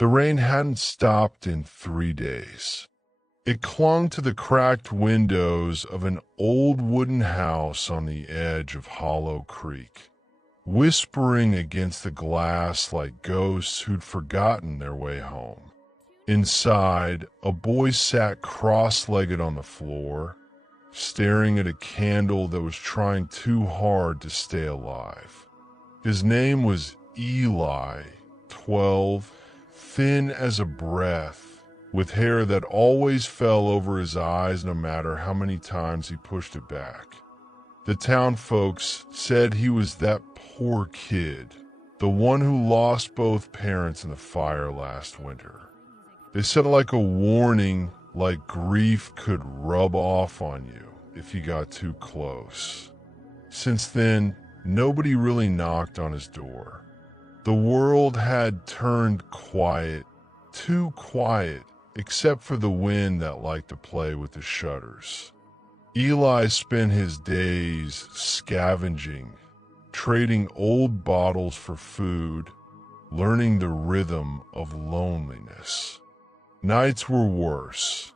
The rain hadn't stopped in 3 days. It clung to the cracked windows of an old wooden house on the edge of Hollow Creek, whispering against the glass like ghosts who'd forgotten their way home. Inside, a boy sat cross-legged on the floor, staring at a candle that was trying too hard to stay alive. His name was Eli, 12, thin as a breath, with hair that always fell over his eyes no matter how many times he pushed it back. The town folks said he was that poor kid, the one who lost both parents in the fire last winter. They said it like a warning, like grief could rub off on you if you got too close. Since then, nobody really knocked on his door. The world had turned quiet, too quiet, except for the wind that liked to play with the shutters. Eli spent his days scavenging, trading old bottles for food, learning the rhythm of loneliness. Nights were worse.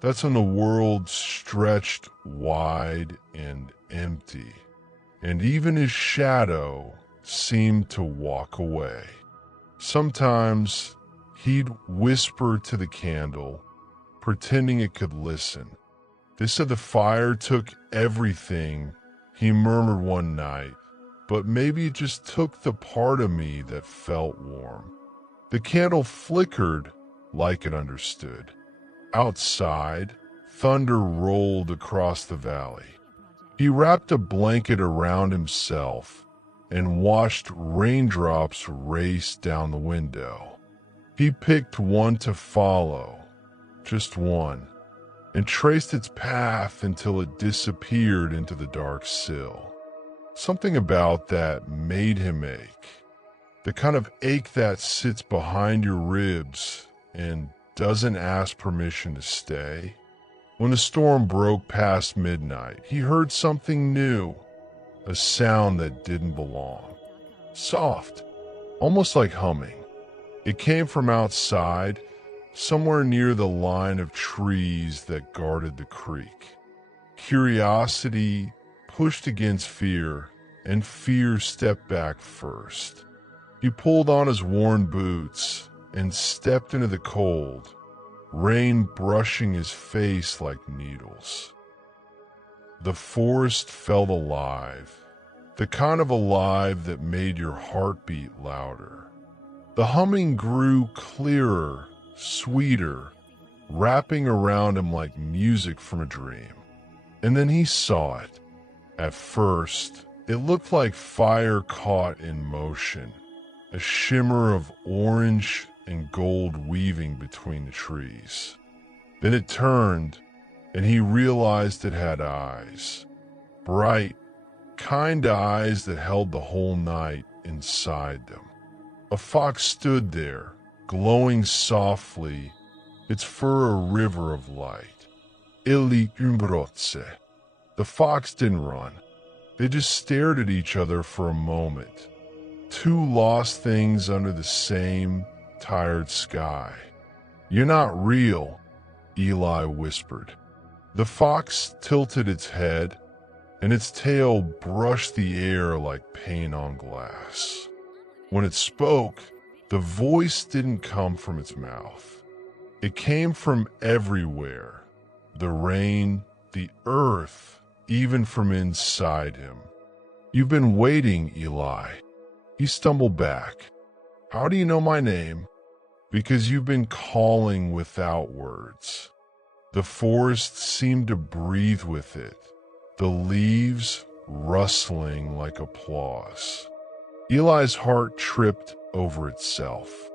That's when the world stretched wide and empty, and even his shadow seemed to walk away. Sometimes he'd whisper to the candle, pretending it could listen. They said the fire took everything, he murmured one night, but maybe it just took the part of me that felt warm. The candle flickered like it understood. Outside, thunder rolled across the valley. He wrapped a blanket around himself and watched raindrops race down the window. He picked one to follow, just one, and traced its path until it disappeared into the dark sill. Something about that made him ache. The kind of ache that sits behind your ribs and doesn't ask permission to stay. When the storm broke past midnight, he heard something new, a sound that didn't belong. Soft, almost like humming. It came from outside, somewhere near the line of trees that guarded the creek. Curiosity pushed against fear, and fear stepped back first. He pulled on his worn boots and stepped into the cold, rain brushing his face like needles. The forest felt alive, the kind of alive that made your heart beat louder. The humming grew clearer, sweeter, wrapping around him like music from a dream. And then he saw it. At first, it looked like fire caught in motion, a shimmer of orange and gold weaving between the trees. Then it turned, and he realized it had eyes. Bright, kind eyes that held the whole night inside them. A fox stood there, glowing softly, its fur a river of light. Illi umbrozze. The fox didn't run. They just stared at each other for a moment. Two lost things under the same tired sky. "You're not real," Eli whispered. The fox tilted its head, and its tail brushed the air like paint on glass. When it spoke, the voice didn't come from its mouth. It came from everywhere. The rain, the earth, even from inside him. "You've been waiting, Eli." He stumbled back. "How do you know my name?" "Because you've been calling without words." The forest seemed to breathe with it, the leaves rustling like applause. Eli's heart tripped over itself.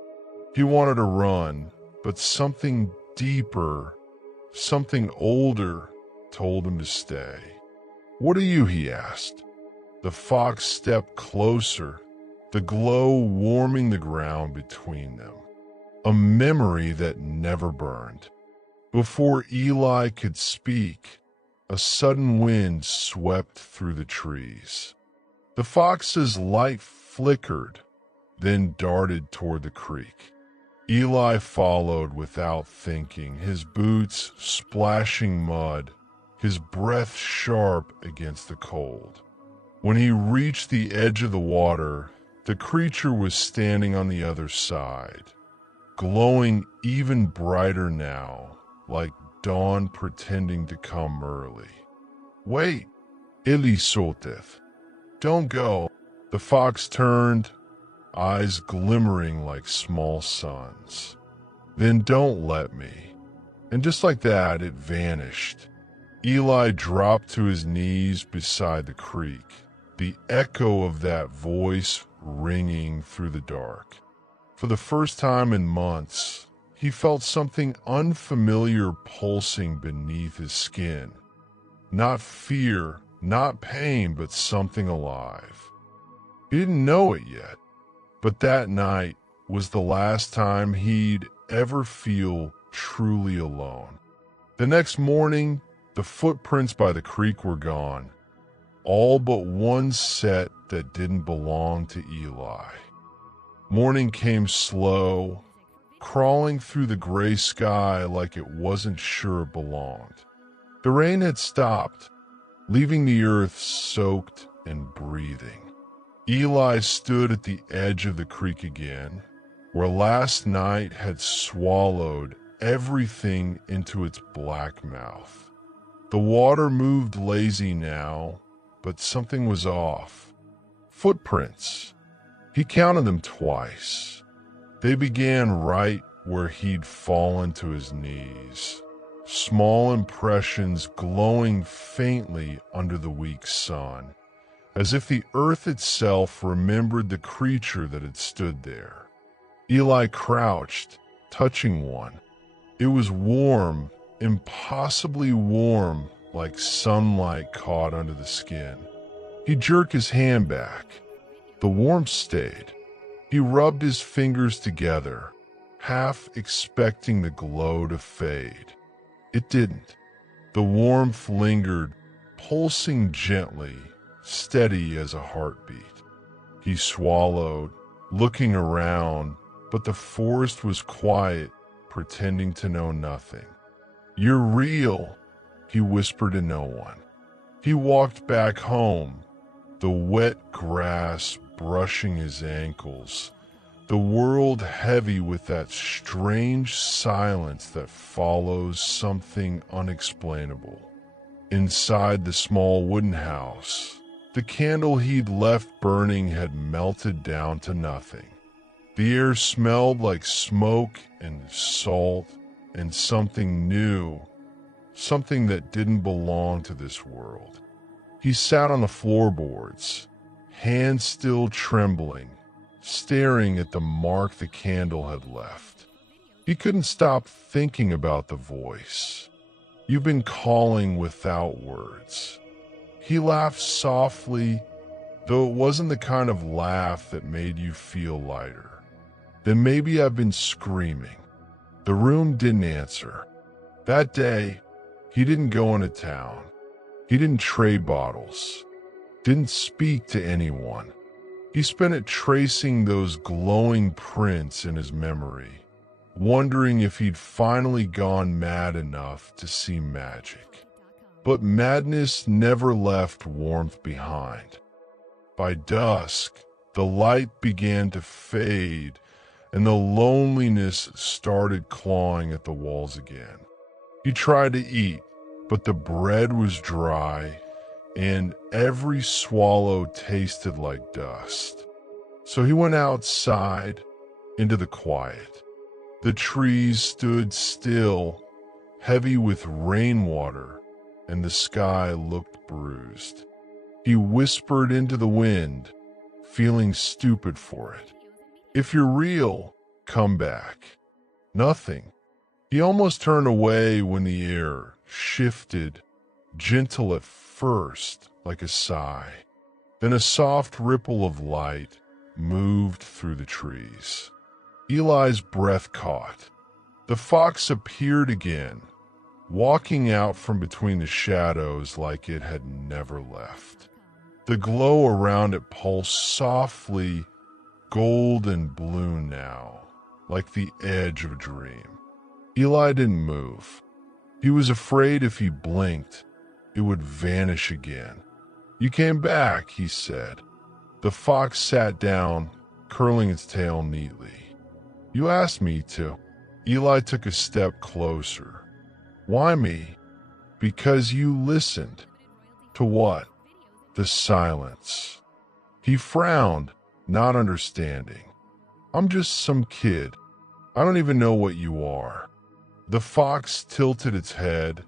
He wanted to run, but something deeper, something older, told him to stay. "What are you?" he asked. The fox stepped closer, the glow warming the ground between them. A memory that never burned. Before Eli could speak, a sudden wind swept through the trees. The fox's light flickered, then darted toward the creek. Eli followed without thinking, his boots splashing mud, his breath sharp against the cold. When he reached the edge of the water, the creature was standing on the other side, glowing even brighter now, like dawn pretending to come early. "Wait, Eli Soltef. Don't go." The fox turned, eyes glimmering like small suns. "Then don't let me." And just like that, it vanished. Eli dropped to his knees beside the creek, the echo of that voice ringing through the dark. For the first time in months, he felt something unfamiliar pulsing beneath his skin. Not fear, not pain, but something alive. He didn't know it yet, but that night was the last time he'd ever feel truly alone. The next morning, the footprints by the creek were gone, all but one set that didn't belong to Eli. Morning came slow, crawling through the gray sky like it wasn't sure it belonged. The rain had stopped, leaving the earth soaked and breathing. Eli stood at the edge of the creek again, where last night had swallowed everything into its black mouth. The water moved lazy now, but something was off. Footprints. He counted them twice. They began right where he'd fallen to his knees, small impressions glowing faintly under the weak sun, as if the earth itself remembered the creature that had stood there. Eli crouched, touching one. It was warm, impossibly warm, like sunlight caught under the skin. He jerked his hand back. The warmth stayed. He rubbed his fingers together, half expecting the glow to fade. It didn't. The warmth lingered, pulsing gently, steady as a heartbeat. He swallowed, looking around, but the forest was quiet, pretending to know nothing. "You're real," he whispered to no one. He walked back home, the wet grass brushing his ankles, the world heavy with that strange silence that follows something unexplainable. Inside the small wooden house, the candle he'd left burning had melted down to nothing. The air smelled like smoke and salt and something new, something that didn't belong to this world. He sat on the floorboards, hands still trembling, staring at the mark the candle had left. He couldn't stop thinking about the voice. "You've been calling without words." He laughed softly, though it wasn't the kind of laugh that made you feel lighter. "Then maybe I've been screaming." The room didn't answer. That day, he didn't go into town. He didn't trade bottles, didn't speak to anyone. He spent it tracing those glowing prints in his memory, wondering if he'd finally gone mad enough to see magic. But madness never left warmth behind. By dusk, the light began to fade, and the loneliness started clawing at the walls again. He tried to eat, but the bread was dry, and every swallow tasted like dust. So he went outside into the quiet. The trees stood still, heavy with rainwater, and the sky looked bruised. He whispered into the wind, feeling stupid for it. "If you're real, come back." Nothing. He almost turned away when the air shifted, gentle at first, like a sigh. Then a soft ripple of light moved through the trees. Eli's breath caught. The fox appeared again, walking out from between the shadows like it had never left. The glow around it pulsed softly, gold and blue now, like the edge of a dream. Eli didn't move. He was afraid if he blinked, it would vanish again. "You came back," he said. The fox sat down, curling its tail neatly. "You asked me to." Eli took a step closer. "Why me?" "Because you listened." "To what?" "The silence." He frowned, not understanding. "I'm just some kid. I don't even know what you are." The fox tilted its head,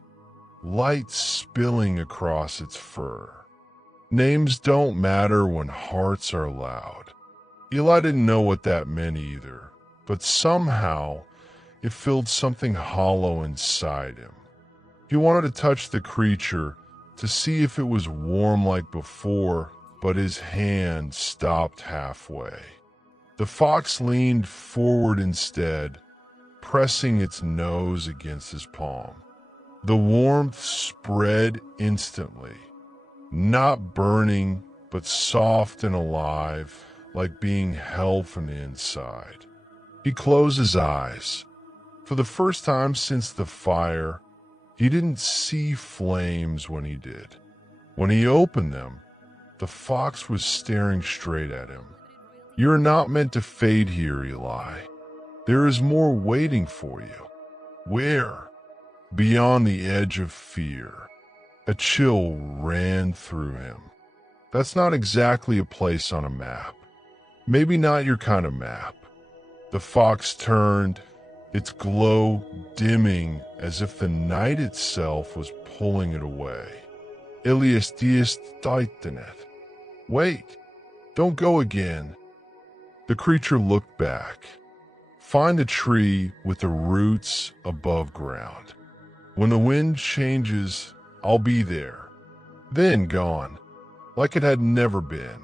light spilling across its fur. "Names don't matter when hearts are loud." Eli didn't know what that meant either, but somehow it filled something hollow inside him. He wanted to touch the creature to see if it was warm like before, but his hand stopped halfway. The fox leaned forward instead, pressing its nose against his palm. The warmth spread instantly, not burning, but soft and alive, like being held from the inside. He closed his eyes. For the first time since the fire, he didn't see flames when he did. When he opened them, the fox was staring straight at him. "You're not meant to fade here, Eli. There is more waiting for you." "Where?" "Beyond the edge of fear." A chill ran through him. "That's not exactly a place on a map. Maybe not your kind of map." The fox turned, its glow dimming as if the night itself was pulling it away. "Ilias diest titanet." "Wait, don't go again." The creature looked back. "Find a tree with the roots above ground. When the wind changes, I'll be there." Then gone, like it had never been.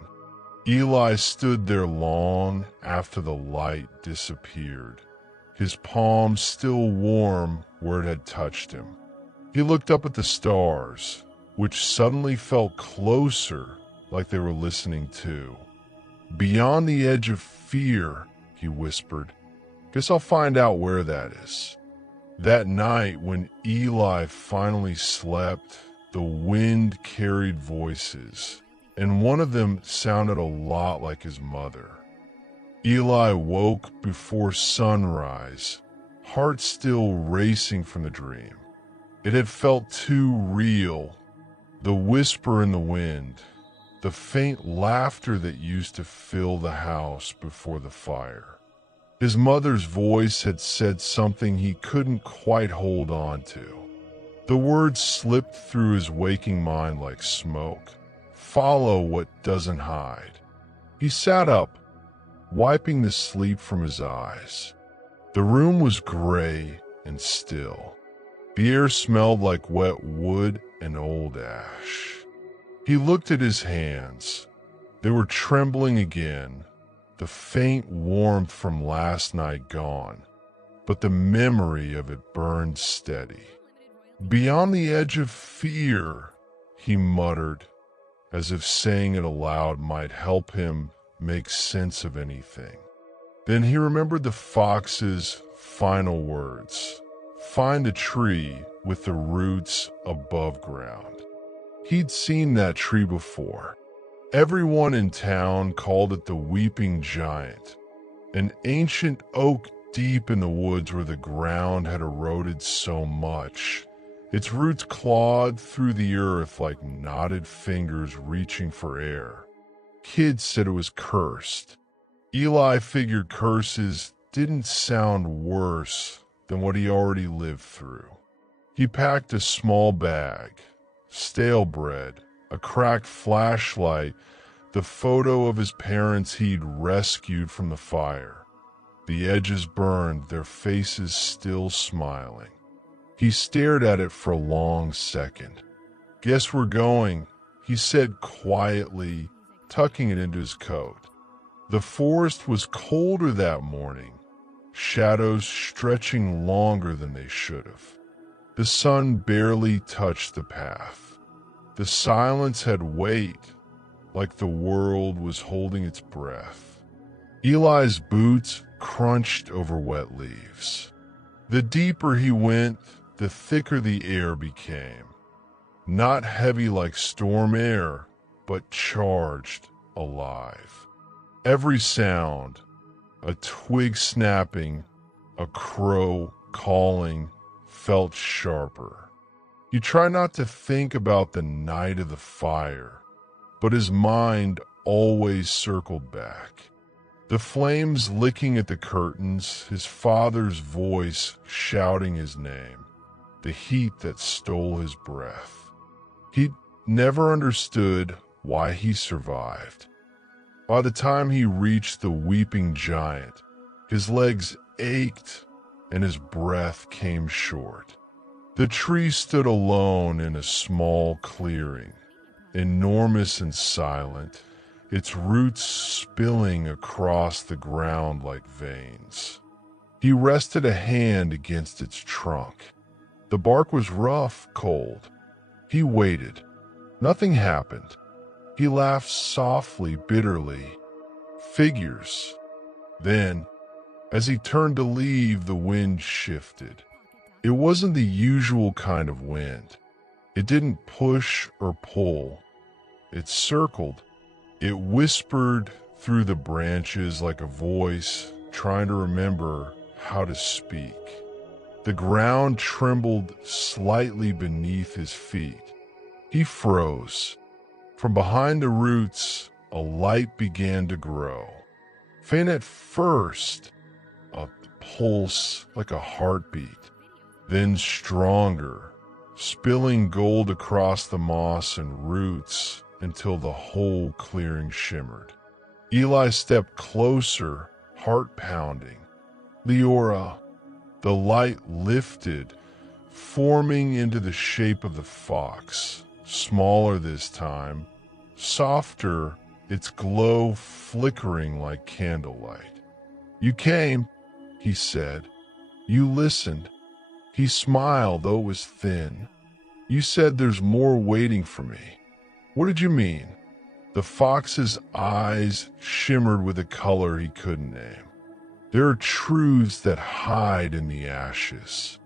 Eli stood there long after the light disappeared, his palm still warm where it had touched him. He looked up at the stars, which suddenly felt closer, like they were listening too. "Beyond the edge of fear," he whispered. "Guess I'll find out where that is." That night, when Eli finally slept, the wind carried voices, and one of them sounded a lot like his mother. Eli woke before sunrise, heart still racing from the dream. It had felt too real. The whisper in the wind, the faint laughter that used to fill the house before the fire. His mother's voice had said something he couldn't quite hold on to. The words slipped through his waking mind like smoke. "Follow what doesn't hide." He sat up, wiping the sleep from his eyes. The room was gray and still. The air smelled like wet wood and old ash. He looked at his hands. They were trembling again, the faint warmth from last night gone, but the memory of it burned steady. "Beyond the edge of fear," he muttered, as if saying it aloud might help him make sense of anything. Then he remembered the fox's final words: "Find a tree with the roots above ground." He'd seen that tree before. Everyone in town called it the Weeping Giant, an ancient oak deep in the woods where the ground had eroded so much. Its roots clawed through the earth like knotted fingers reaching for air. Kids said it was cursed. Eli figured curses didn't sound worse than what he already lived through. He packed a small bag, stale bread, a cracked flashlight, the photo of his parents he'd rescued from the fire. The edges burned, their faces still smiling. He stared at it for a long second. "Guess we're going," he said quietly, tucking it into his coat. The forest was colder that morning, shadows stretching longer than they should have. The sun barely touched the path. The silence had weight, like the world was holding its breath. Eli's boots crunched over wet leaves. The deeper he went, the thicker the air became. Not heavy like storm air, but charged, alive. Every sound, a twig snapping, a crow calling, felt sharper. You try not to think about the night of the fire, but his mind always circled back. The flames licking at the curtains, his father's voice shouting his name, the heat that stole his breath. He'd never understood why he survived. By the time he reached the weeping giant, his legs ached and his breath came short. The tree stood alone in a small clearing, enormous and silent, its roots spilling across the ground like veins. He rested a hand against its trunk. The bark was rough, cold. He waited. Nothing happened. He laughed softly, bitterly. Figures. Then, as he turned to leave, the wind shifted. It wasn't the usual kind of wind. It didn't push or pull. It circled. It whispered through the branches like a voice trying to remember how to speak. The ground trembled slightly beneath his feet. He froze. From behind the roots, a light began to grow. Faint at first, a pulse like a heartbeat, then stronger, spilling gold across the moss and roots until the whole clearing shimmered. Eli stepped closer, heart pounding. Leora, the light lifted, forming into the shape of the fox, smaller this time, softer, its glow flickering like candlelight. "You came," he said. "You listened." He smiled, though it was thin. "You said there's more waiting for me. What did you mean?" The fox's eyes shimmered with a color he couldn't name. "There are truths that hide in the ashes,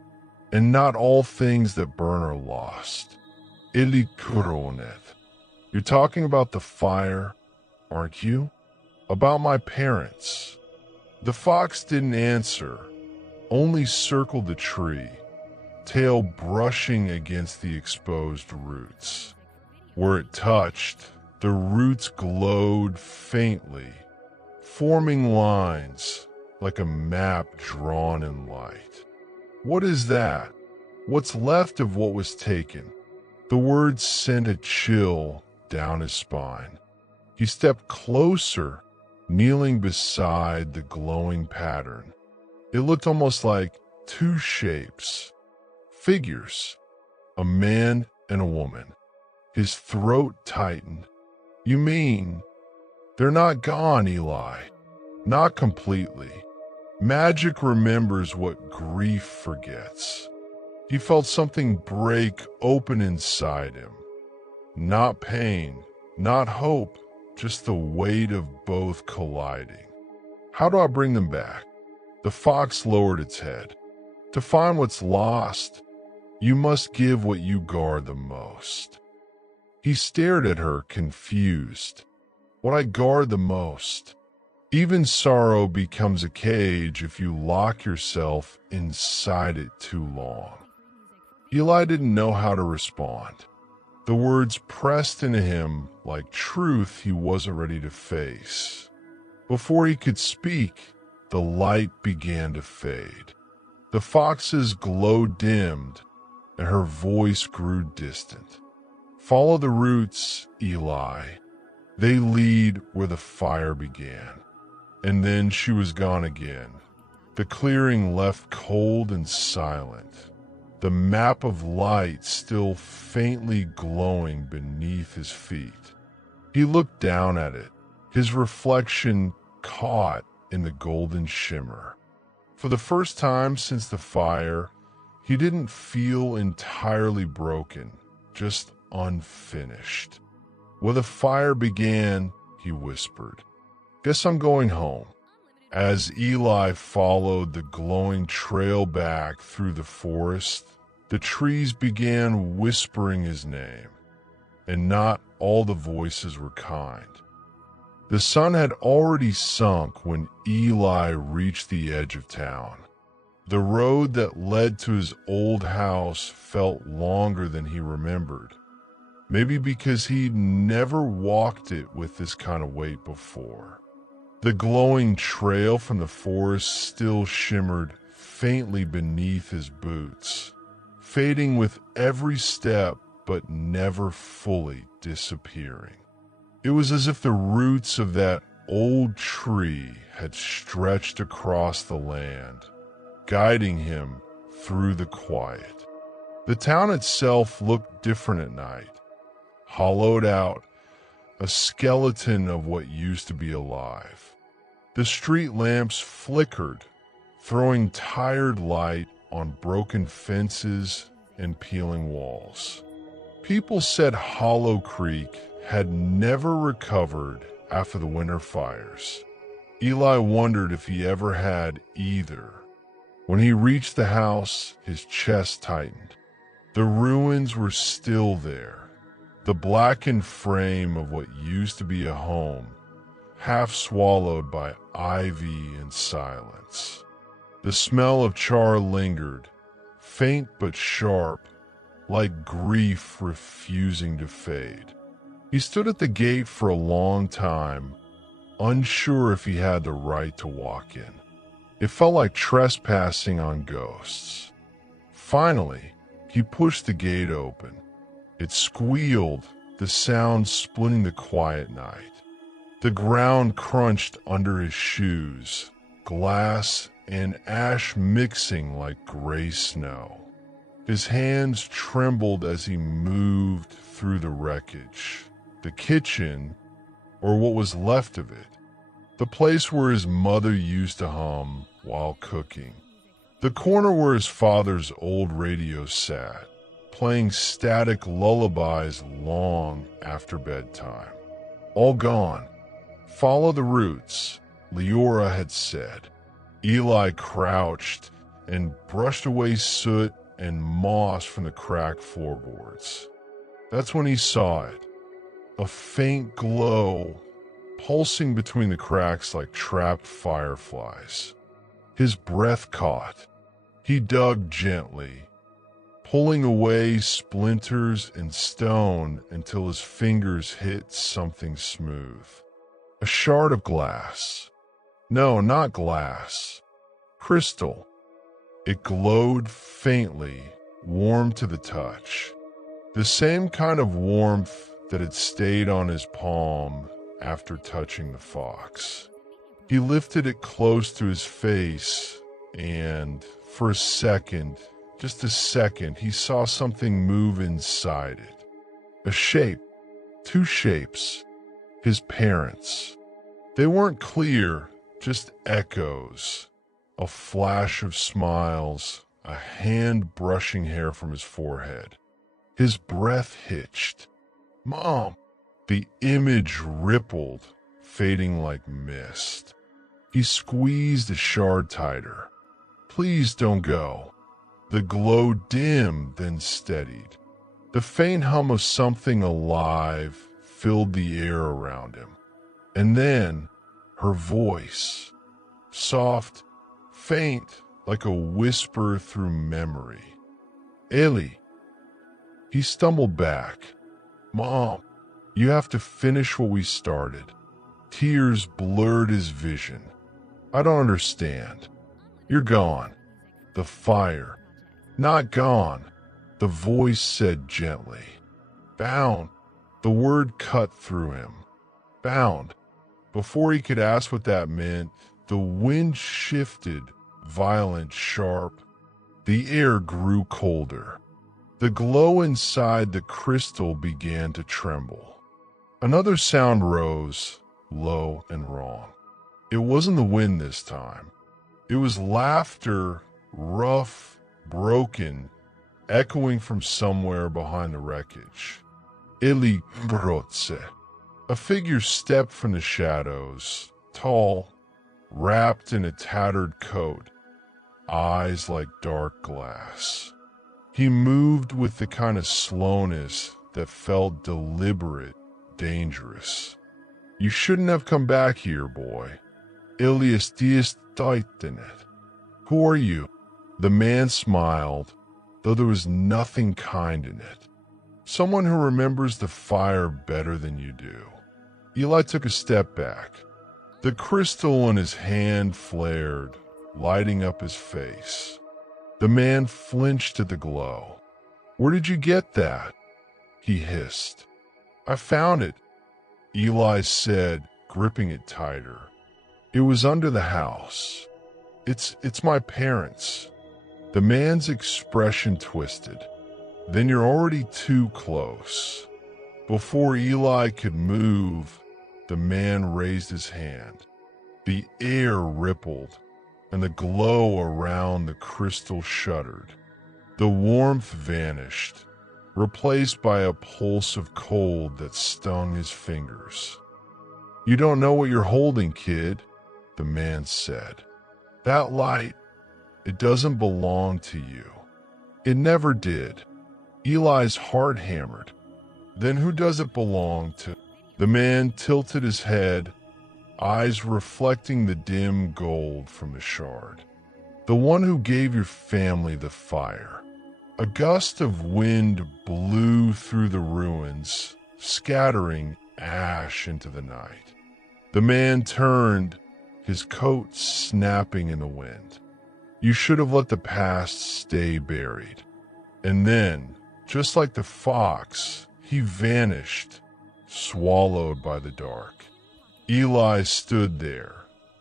and not all things that burn are lost. Ili kuronet. You're talking about the fire, aren't you? About my parents." The fox didn't answer, only circled the tree, tail brushing against the exposed roots. Where it touched, the roots glowed faintly, forming lines like a map drawn in light. "What is that? What's left of what was taken?" The words sent a chill down his spine. He stepped closer, kneeling beside the glowing pattern. It looked almost like two shapes, figures, a man and a woman. His throat tightened. "You mean they're not gone, Eli? Not completely. Magic remembers what grief forgets." He felt something break open inside him. Not pain, not hope, just the weight of both colliding. "How do I bring them back?" The fox lowered its head. "To find what's lost, you must give what you guard the most." He stared at her, confused. "What I guard the most. Even sorrow becomes a cage if you lock yourself inside it too long." Eli didn't know how to respond. The words pressed into him like truth he wasn't ready to face. Before he could speak, the light began to fade. The fox's glow dimmed, and her voice grew distant. "Follow the roots, Eli. They lead where the fire began." And then she was gone again. The clearing left cold and silent. The map of light still faintly glowing beneath his feet. He looked down at it, his reflection caught in the golden shimmer. For the first time since the fire, he didn't feel entirely broken, just unfinished. "Where the fire began," he whispered. "Guess I'm going home." As Eli followed the glowing trail back through the forest, the trees began whispering his name, and not all the voices were kind. The sun had already sunk when Eli reached the edge of town. The road that led to his old house felt longer than he remembered, maybe because he'd never walked it with this kind of weight before. The glowing trail from the forest still shimmered faintly beneath his boots, fading with every step but never fully disappearing. It was as if the roots of that old tree had stretched across the land, guiding him through the quiet. The town itself looked different at night, hollowed out, a skeleton of what used to be alive. The street lamps flickered, throwing tired light on broken fences and peeling walls. People said Hollow Creek had never recovered after the winter fires. Eli wondered if he ever had either. When he reached the house, his chest tightened. The ruins were still there, the blackened frame of what used to be a home, half swallowed by ivy and silence. The smell of char lingered, faint but sharp, like grief refusing to fade. He stood at the gate for a long time, unsure if he had the right to walk in. It felt like trespassing on ghosts. Finally, he pushed the gate open. It squealed, the sound splitting the quiet night. The ground crunched under his shoes, glass and ash mixing like gray snow. His hands trembled as he moved through the wreckage. The kitchen, or what was left of it. The place where his mother used to hum while cooking. The corner where his father's old radio sat, playing static lullabies long after bedtime. All gone. Follow the roots, Leora had said. Eli crouched and brushed away soot and moss from the cracked floorboards. That's when he saw it. A faint glow, pulsing between the cracks like trapped fireflies. His breath caught. He dug gently, pulling away splinters and stone until his fingers hit something smooth. A shard of glass. No, not glass. Crystal. It glowed faintly, warm to the touch. The same kind of warmth that had stayed on his palm after touching the fox. He lifted it close to his face, and for a second, just a second, he saw something move inside it. A shape. Two shapes. His parents. They weren't clear, just echoes. A flash of smiles, a hand brushing hair from his forehead. His breath hitched. Mom! The image rippled, fading like mist. He squeezed the shard tighter. Please don't go. The glow dimmed, then steadied. The faint hum of something alive filled the air around him. And then, her voice. Soft, faint, like a whisper through memory. Ellie. He stumbled back. Mom, you have to finish what we started. Tears blurred his vision. I don't understand. You're gone. The fire. Not gone. The voice said gently. Bound. The word cut through him. Bound. Before he could ask what that meant, the wind shifted, violent, sharp. The air grew colder. The glow inside the crystal began to tremble. Another sound rose, low and wrong. It wasn't the wind this time. It was laughter, rough, broken, echoing from somewhere behind the wreckage. Eli Brotze. A figure stepped from the shadows, tall, wrapped in a tattered coat, eyes like dark glass. He moved with the kind of slowness that felt deliberate, dangerous. You shouldn't have come back here, boy. Ilias dies tightened. Who are you? The man smiled, though there was nothing kind in it. Someone who remembers the fire better than you do. Eli took a step back. The crystal in his hand flared, lighting up his face. The man flinched at the glow. Where did you get that? He hissed. I found it, Eli said, gripping it tighter. It was under the house. It's my parents. The man's expression twisted. Then you're already too close. Before Eli could move, the man raised his hand. The air rippled, and the glow around the crystal shuddered. The warmth vanished, replaced by a pulse of cold that stung his fingers. You don't know what you're holding, kid, the man said. That light, it doesn't belong to you. It never did. Eli's heart hammered. Then who does it belong to? The man tilted his head, eyes reflecting the dim gold from the shard. The one who gave your family the fire. A gust of wind blew through the ruins, scattering ash into the night. The man turned, his coat snapping in the wind. You should have let the past stay buried. And then, just like the fox, he vanished, swallowed by the dark. Eli stood there,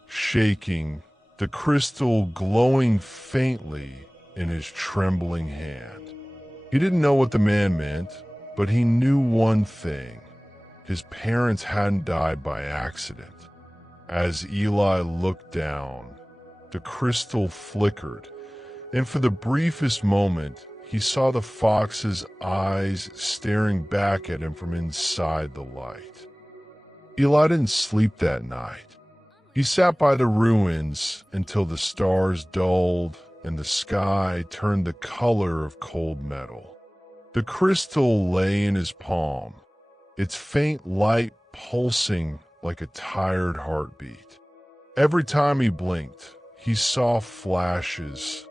shaking, the crystal glowing faintly in his trembling hand. He didn't know what the man meant, but he knew one thing. His parents hadn't died by accident. As Eli looked down, the crystal flickered, and for the briefest moment, he saw the fox's eyes staring back at him from inside the light. Eli didn't sleep that night. He sat by the ruins until the stars dulled and the sky turned the color of cold metal. The crystal lay in his palm, its faint light pulsing like a tired heartbeat. Every time he blinked, he saw flashes,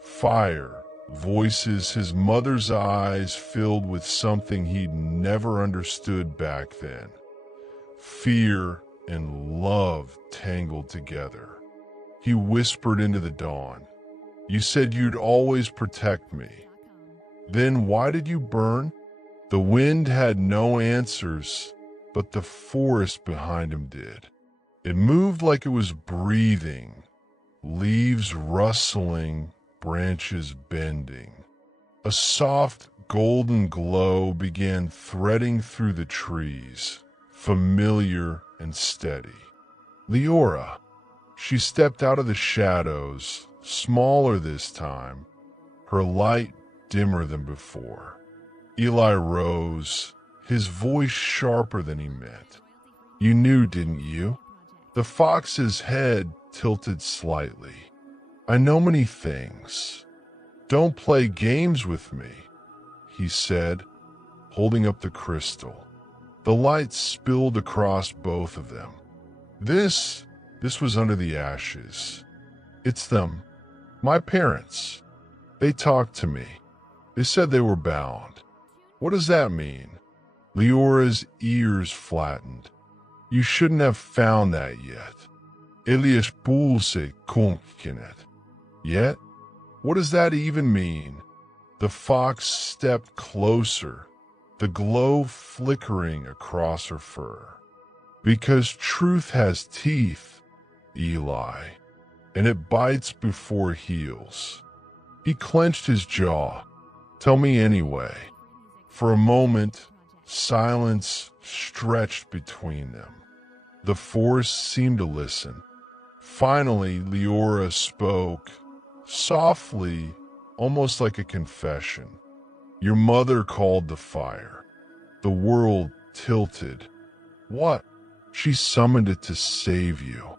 fire, voices, his mother's eyes filled with something he'd never understood back then. Fear and love tangled together. He whispered into the dawn, "You said you'd always protect me. Then why did you burn?" The wind had no answers, but the forest behind him did. It moved like it was breathing, leaves rustling, branches bending. A soft golden glow began threading through the trees, familiar and steady. Leora. She stepped out of the shadows, smaller this time, her light dimmer than before. Eli rose, his voice sharper than he meant. You knew, didn't you? The fox's head tilted slightly. I know many things. Don't play games with me, he said, holding up the crystal. The light spilled across both of them. This was under the ashes. It's them, my parents. They talked to me. They said they were bound. What does that mean? Leora's ears flattened. You shouldn't have found that yet. Elias pulse konkinet. Yet? What does that even mean? The fox stepped closer, the glow flickering across her fur. Because truth has teeth, Eli, and it bites before it heals. He clenched his jaw. Tell me anyway. For a moment, silence stretched between them. The forest seemed to listen. Finally, Leora spoke, softly, almost like a confession. Your mother called the fire. The world tilted. What? She summoned it to save you.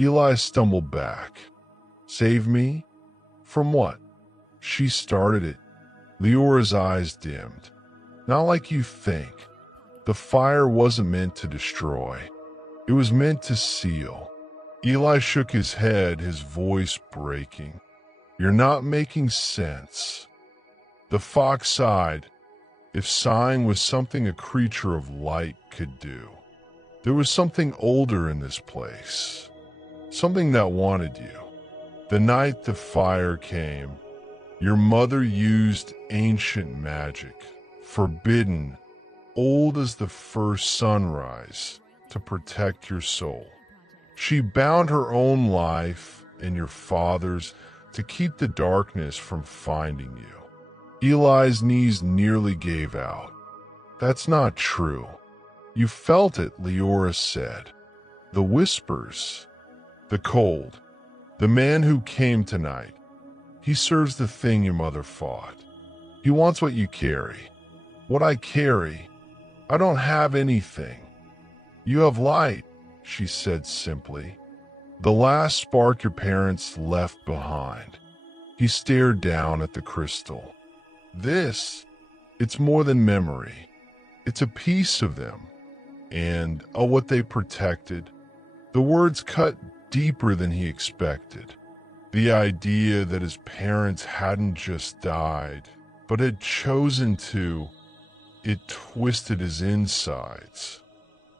Eli stumbled back. Save me? From what? She started it. Leora's eyes dimmed. Not like you think. The fire wasn't meant to destroy. It was meant to seal. Eli shook his head, his voice breaking. You're not making sense. The fox sighed. If sighing was something a creature of light could do, there was something older in this place. Something that wanted you. The night the fire came, your mother used ancient magic, forbidden, old as the first sunrise, to protect your soul. She bound her own life and your father's to keep the darkness from finding you. Eli's knees nearly gave out. That's not true. You felt it, Leora said. The whispers, the cold, the man who came tonight. He serves the thing your mother fought. He wants what you carry. What I carry. I don't have anything. You have light, she said simply. The last spark your parents left behind. He stared down at the crystal. This, it's more than memory. It's a piece of them. And, what they protected. The words cut deeper than he expected. The idea that his parents hadn't just died, but had chosen to, it twisted his insides.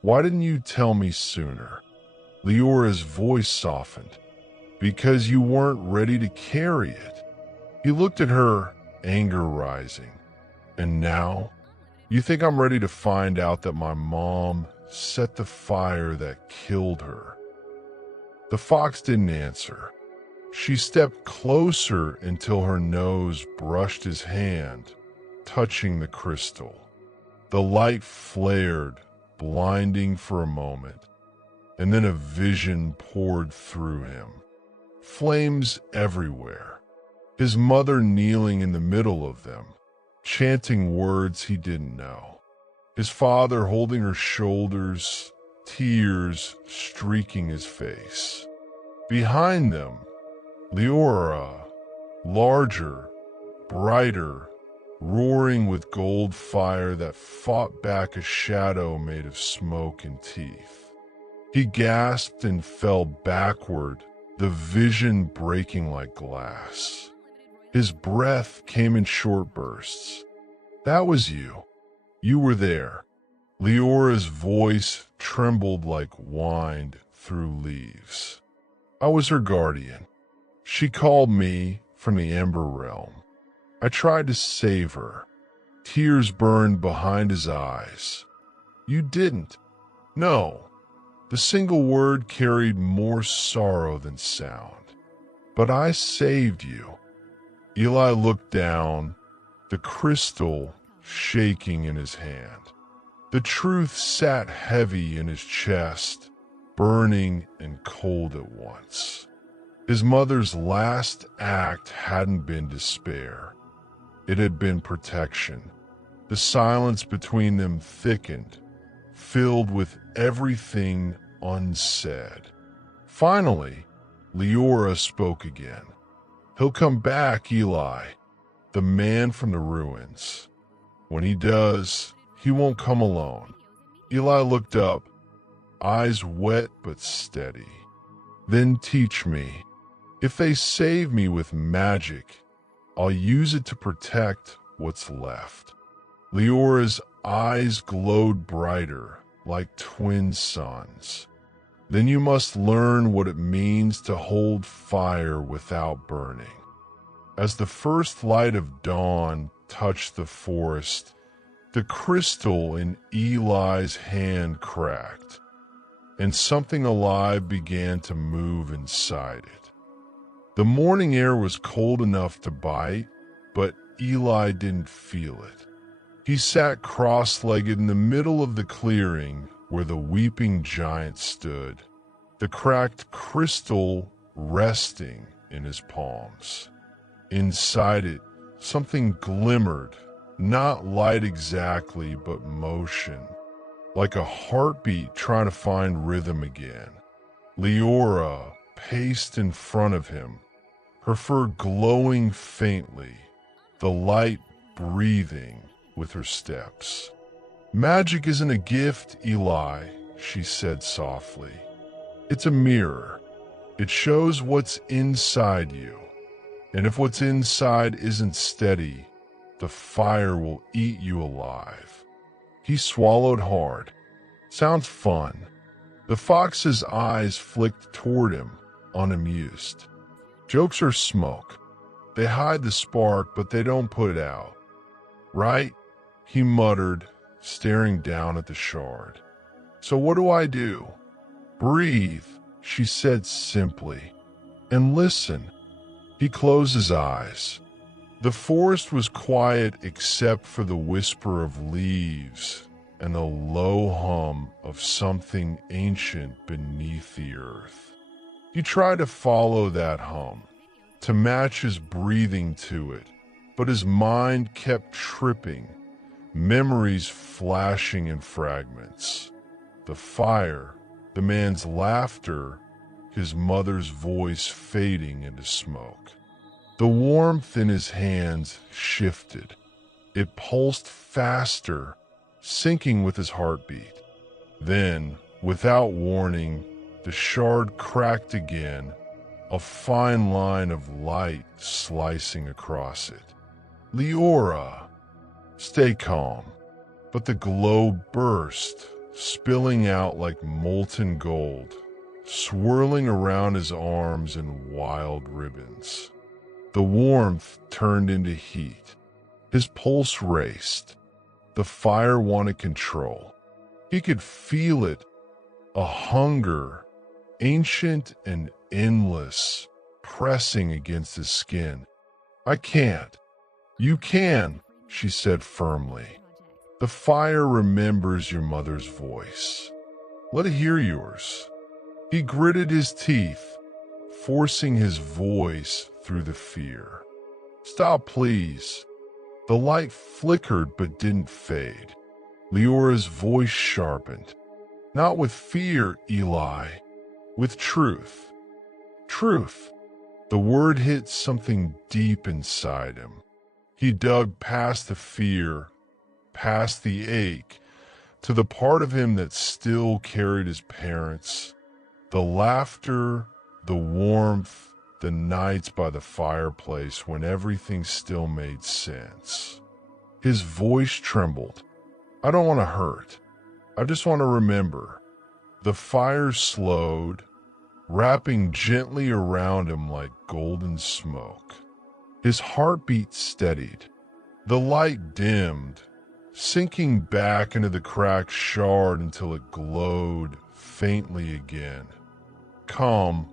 Why didn't you tell me sooner? Leora's voice softened. Because you weren't ready to carry it. He looked at her, anger rising. And now? You think I'm ready to find out that my mom set the fire that killed her? The fox didn't answer. She stepped closer until her nose brushed his hand, touching the crystal. The light flared, blinding for a moment, and then a vision poured through him. Flames everywhere. His mother kneeling in the middle of them, chanting words he didn't know. His father holding her shoulders, tears streaking his face. Behind them, Leora, larger, brighter, roaring with gold fire that fought back a shadow made of smoke and teeth. He gasped and fell backward, the vision breaking like glass. His breath came in short bursts. That was you. You were there. Leora's voice trembled like wind through leaves. I was her guardian. She called me from the Ember Realm. I tried to save her. Tears burned behind his eyes. You didn't. No. The single word carried more sorrow than sound. But I saved you. Eli looked down, the crystal shaking in his hand. The truth sat heavy in his chest, burning and cold at once. His mother's last act hadn't been despair. It had been protection. The silence between them thickened, filled with everything unsaid. Finally, Leora spoke again. He'll come back, Eli, the man from the ruins. When he does, he won't come alone. Eli looked up, eyes wet but steady. Then teach me. If they save me with magic, I'll use it to protect what's left. Leora's eyes glowed brighter, like twin suns. Then you must learn what it means to hold fire without burning. As the first light of dawn touched the forest, the crystal in Eli's hand cracked, and something alive began to move inside it. The morning air was cold enough to bite, but Eli didn't feel it. He sat cross-legged in the middle of the clearing where the weeping giant stood, the cracked crystal resting in his palms. Inside it, something glimmered, not light exactly, but motion, like a heartbeat trying to find rhythm again. Leora paced in front of him, her fur glowing faintly, the light breathing with her steps. "Magic isn't a gift, Eli," she said softly. "It's a mirror. It shows what's inside you. And if what's inside isn't steady, the fire will eat you alive." He swallowed hard. "Sounds fun." The fox's eyes flicked toward him, unamused. "Jokes are smoke. They hide the spark, but they don't put it out. Right?" he muttered, staring down at the shard. "So what do I do?" "Breathe," she said simply, "and listen." He closed his eyes. The forest was quiet except for the whisper of leaves and the low hum of something ancient beneath the earth. He tried to follow that hum, to match his breathing to it, but his mind kept tripping, memories flashing in fragments. The fire, the man's laughter, his mother's voice fading into smoke. The warmth in his hands shifted. It pulsed faster, syncing with his heartbeat. Then, without warning, the shard cracked again, a fine line of light slicing across it. "Leora!" "Stay calm." But the glow burst, spilling out like molten gold, swirling around his arms in wild ribbons. The warmth turned into heat. His pulse raced. The fire wanted control. He could feel it, a hunger, ancient and endless, pressing against his skin. "I can't." "You can," she said firmly. "The fire remembers your mother's voice. Let it hear yours." He gritted his teeth, forcing his voice through the fear. "Stop, please." The light flickered but didn't fade. Leora's voice sharpened. "Not with fear, Eli. With truth." Truth. The word hit something deep inside him. He dug past the fear, past the ache, to the part of him that still carried his parents. The laughter, the warmth, the nights by the fireplace when everything still made sense. His voice trembled. "I don't want to hurt. I just want to remember." The fire slowed, wrapping gently around him like golden smoke. His heartbeat steadied. The light dimmed, sinking back into the cracked shard until it glowed faintly again. Calm,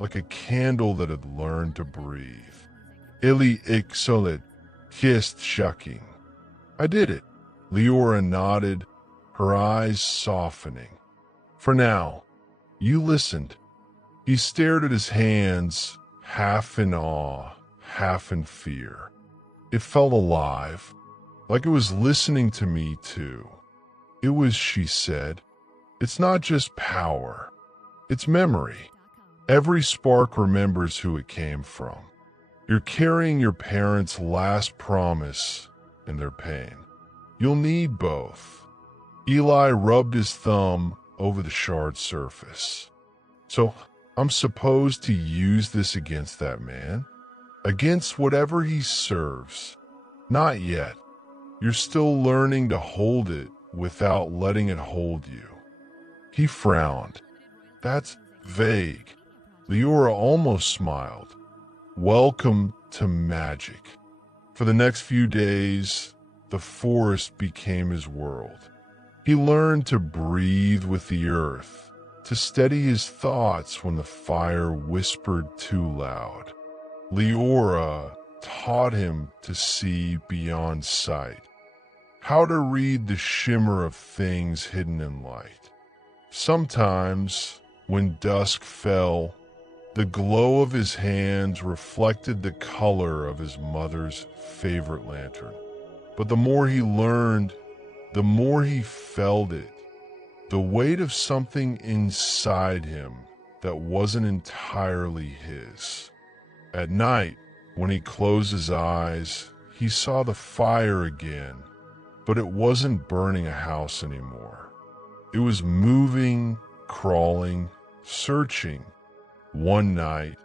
like a candle that had learned to breathe. "Ili ik solid, kist shocking." "I did it." Leora nodded, her eyes softening. "For now." "You listened." He stared at his hands, half in awe, half in fear. It felt alive, like it was listening to me too. "It was," she said. "It's not just power. It's memory. Every spark remembers who it came from. You're carrying your parents' last promise and their pain. You'll need both." Eli rubbed his thumb over the shard surface. "So I'm supposed to use this against that man? Against whatever he serves?" "Not yet. You're still learning to hold it without letting it hold you." He frowned. "That's vague." Leora almost smiled. "Welcome to magic." For the next few days, the forest became his world. He learned to breathe with the earth, to steady his thoughts when the fire whispered too loud. Leora taught him to see beyond sight, how to read the shimmer of things hidden in light. Sometimes, when dusk fell, the glow of his hands reflected the color of his mother's favorite lantern. But the more he learned, the more he felt it, the weight of something inside him that wasn't entirely his. At night, when he closed his eyes, he saw the fire again, but it wasn't burning a house anymore. It was moving, crawling, searching. One night,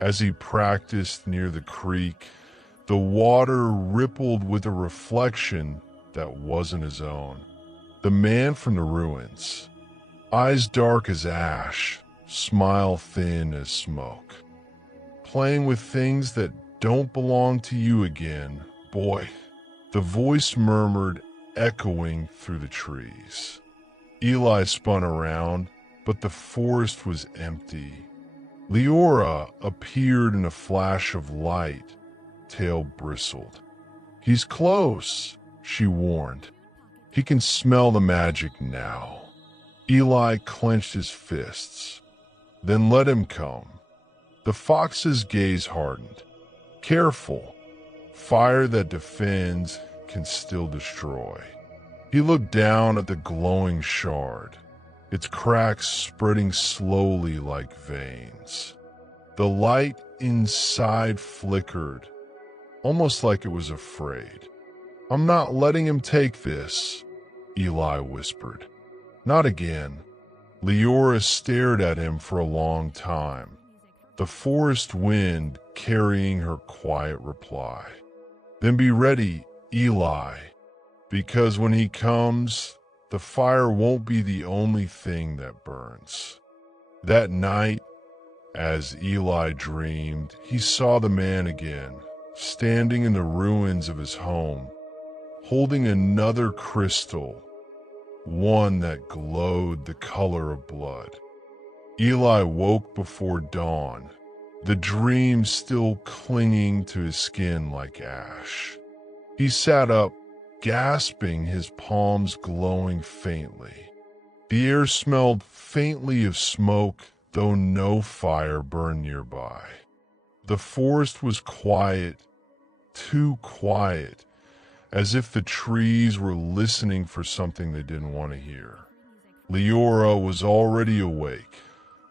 as he practiced near the creek, the water rippled with a reflection that wasn't his own. The man from the ruins, eyes dark as ash, smile thin as smoke. Playing with things that don't belong to you again, boy, the voice murmured, echoing through the trees. Eli spun around, but the forest was empty. Leora appeared in a flash of light, tail bristled. "He's close," she warned. "He can smell the magic now." Eli clenched his fists. "Then let him come." The fox's gaze hardened. "Careful. Fire that defends can still destroy." He looked down at the glowing shard, its cracks spreading slowly like veins. The light inside flickered, almost like it was afraid. "I'm not letting him take this," Eli whispered. "Not again." Leora stared at him for a long time, the forest wind carrying her quiet reply. "Then be ready, Eli, because when he comes, the fire won't be the only thing that burns." That night, as Eli dreamed, he saw the man again, standing in the ruins of his home, holding another crystal, one that glowed the color of blood. Eli woke before dawn, the dream still clinging to his skin like ash. He sat up, gasping, his palms glowing faintly. The air smelled faintly of smoke, though no fire burned nearby. The forest was quiet, too quiet, as if the trees were listening for something they didn't want to hear. Leora was already awake,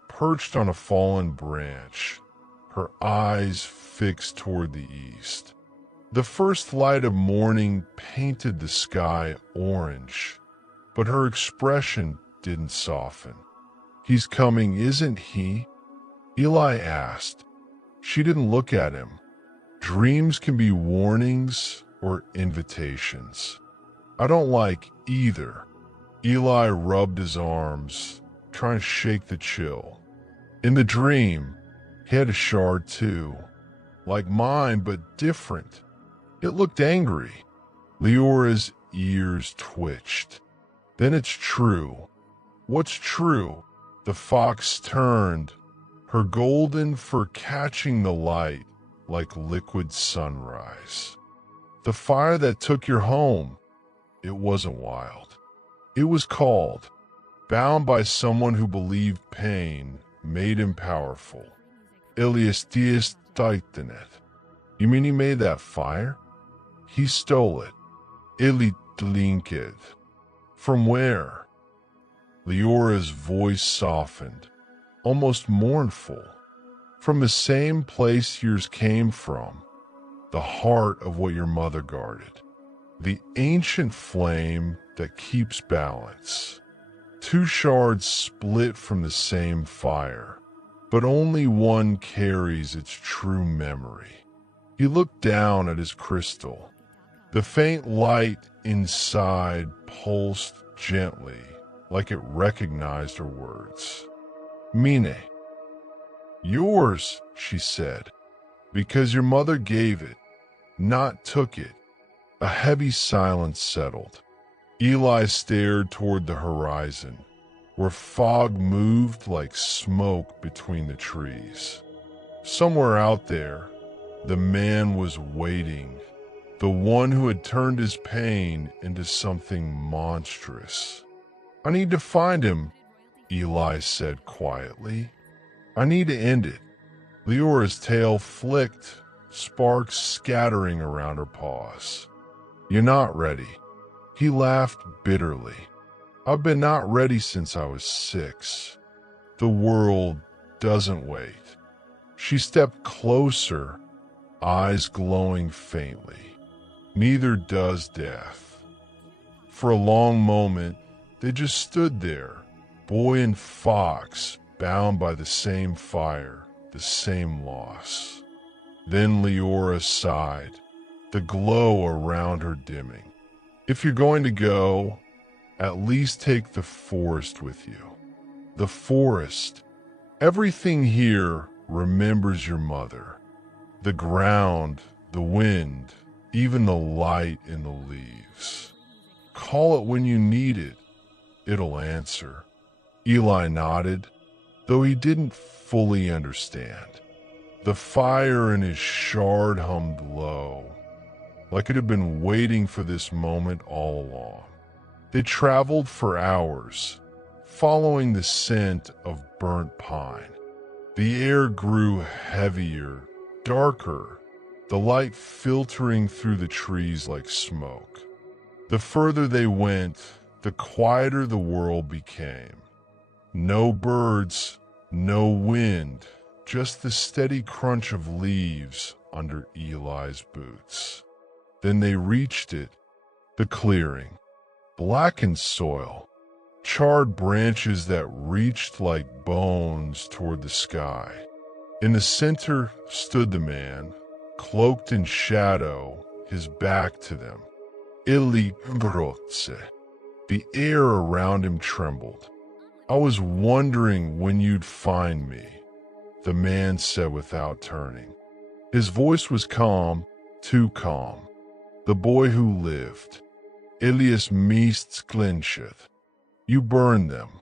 perched on a fallen branch, her eyes fixed toward the east. The first light of morning painted the sky orange, but her expression didn't soften. "He's coming, isn't he?" Eli asked. She didn't look at him. Dreams can be warnings or invitations. "I don't like either." Eli rubbed his arms, trying to shake the chill. In the dream, he had a shard too, like mine but different. It looked angry. Leora's ears twitched. "Then it's true." "What's true?" The fox turned, her golden fur catching the light like liquid sunrise. "The fire that took your home." It wasn't wild. It was called, bound by someone who believed pain made him powerful. "Elias Titaneth." "You mean he made that fire?" "He stole it." "Eli Tlinked." "From where?" Leora's voice softened, almost mournful. "From the same place yours came from, the heart of what your mother guarded. The ancient flame that keeps balance. Two shards split from the same fire, but only one carries its true memory." He looked down at his crystal. The faint light inside pulsed gently, like it recognized her words. "Mine." "Yours," she said, "because your mother gave it, not took it." A heavy silence settled. Eli stared toward the horizon, where fog moved like smoke between the trees. Somewhere out there, the man was waiting, the one who had turned his pain into something monstrous. "I need to find him," Eli said quietly. "I need to end it." Leora's tail flicked, sparks scattering around her paws. "You're not ready." He laughed bitterly. "I've been not ready since I was 6. The world doesn't wait. She stepped closer, eyes glowing faintly. Neither does death. For a long moment, they just stood there, boy and fox, bound by the same fire, the same loss. Then Leora sighed, the glow around her dimming. If you're going to go, at least take the forest with you. The forest. Everything here remembers your mother. The ground, the wind, even the light in the leaves. Call it when you need it. It'll answer. Eli nodded, though he didn't fully understand. The fire in his shard hummed low, like it had been waiting for this moment all along. They traveled for hours, following the scent of burnt pine. The air grew heavier, darker, the light filtering through the trees like smoke. The further they went, the quieter the world became. No birds, no wind, just the steady crunch of leaves under Eli's boots. Then they reached it, the clearing. Blackened soil, charred branches that reached like bones toward the sky. In the center stood the man, cloaked in shadow, his back to them. Ili Brotze. The air around him trembled. I was wondering when you'd find me, the man said without turning. His voice was calm, too calm. The boy who lived. Ilias meest glincheth. You burned them.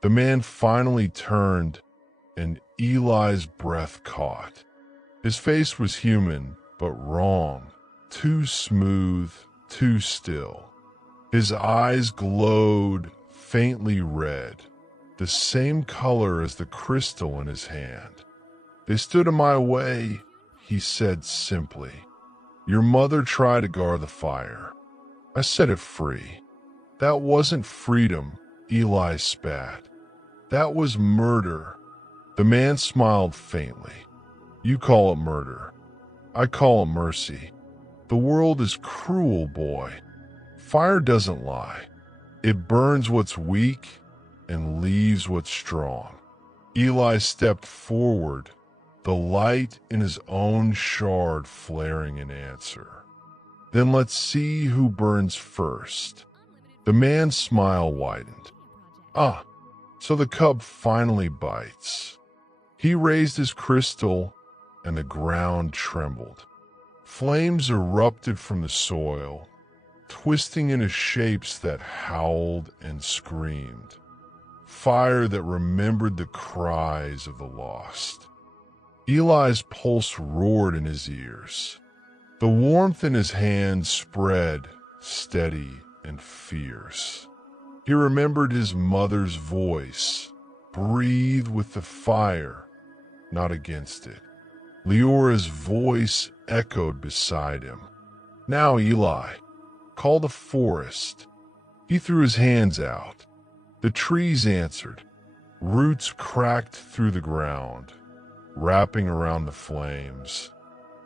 The man finally turned, and Eli's breath caught. His face was human, but wrong. Too smooth, too still. His eyes glowed faintly red, the same color as the crystal in his hand. They stood in my way, he said simply. Your mother tried to guard the fire. I set it free. That wasn't freedom, Eli spat. That was murder. The man smiled faintly. You call it murder. I call it mercy. The world is cruel, boy. Fire doesn't lie. It burns what's weak and leaves what's strong. Eli stepped forward, the light in his own shard flaring in answer. Then let's see who burns first. The man's smile widened. Ah, so the cub finally bites. He raised his crystal, and the ground trembled. Flames erupted from the soil, twisting into shapes that howled and screamed. Fire that remembered the cries of the lost. Eli's pulse roared in his ears. The warmth in his hands spread, steady and fierce. He remembered his mother's voice. Breathe with the fire, not against it. Leora's voice echoed beside him. Now, Eli, call the forest. He threw his hands out. The trees answered. Roots cracked through the ground, wrapping around the flames.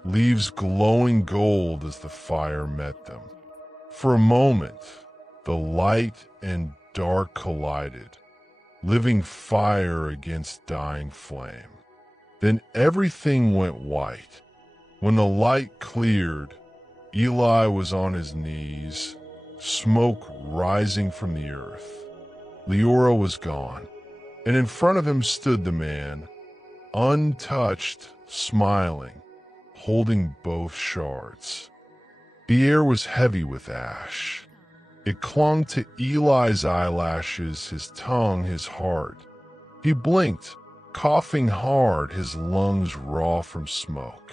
Leaves glowing gold as the fire met them. For a moment, the light and dark collided, living fire against dying flame. Then everything went white. When the light cleared, Eli was on his knees, smoke rising from the earth. Leora was gone, and in front of him stood the man, untouched, smiling, holding both shards. The air was heavy with ash. It clung to Eli's eyelashes, his tongue, his heart. He blinked, coughing hard, his lungs raw from smoke.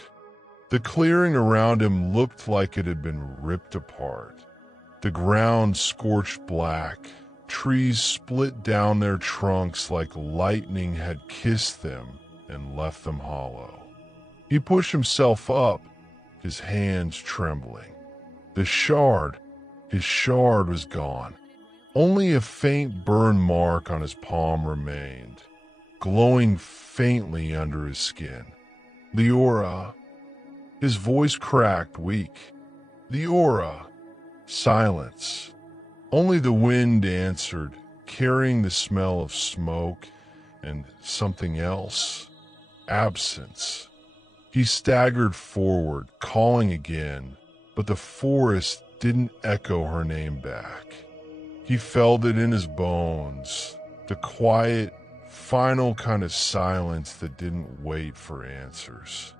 The clearing around him looked like it had been ripped apart. The ground scorched black. Trees split down their trunks like lightning had kissed them and left them hollow. He pushed himself up, his hands trembling. His shard was gone. Only a faint burn mark on his palm remained. glowing faintly under his skin. Leora. His voice cracked, weak. Leora. Silence. Only the wind answered, carrying the smell of smoke and something else. Absence. He staggered forward, calling again, but the forest didn't echo her name back. He felt it in his bones, the quiet, final kind of silence that didn't wait for answers.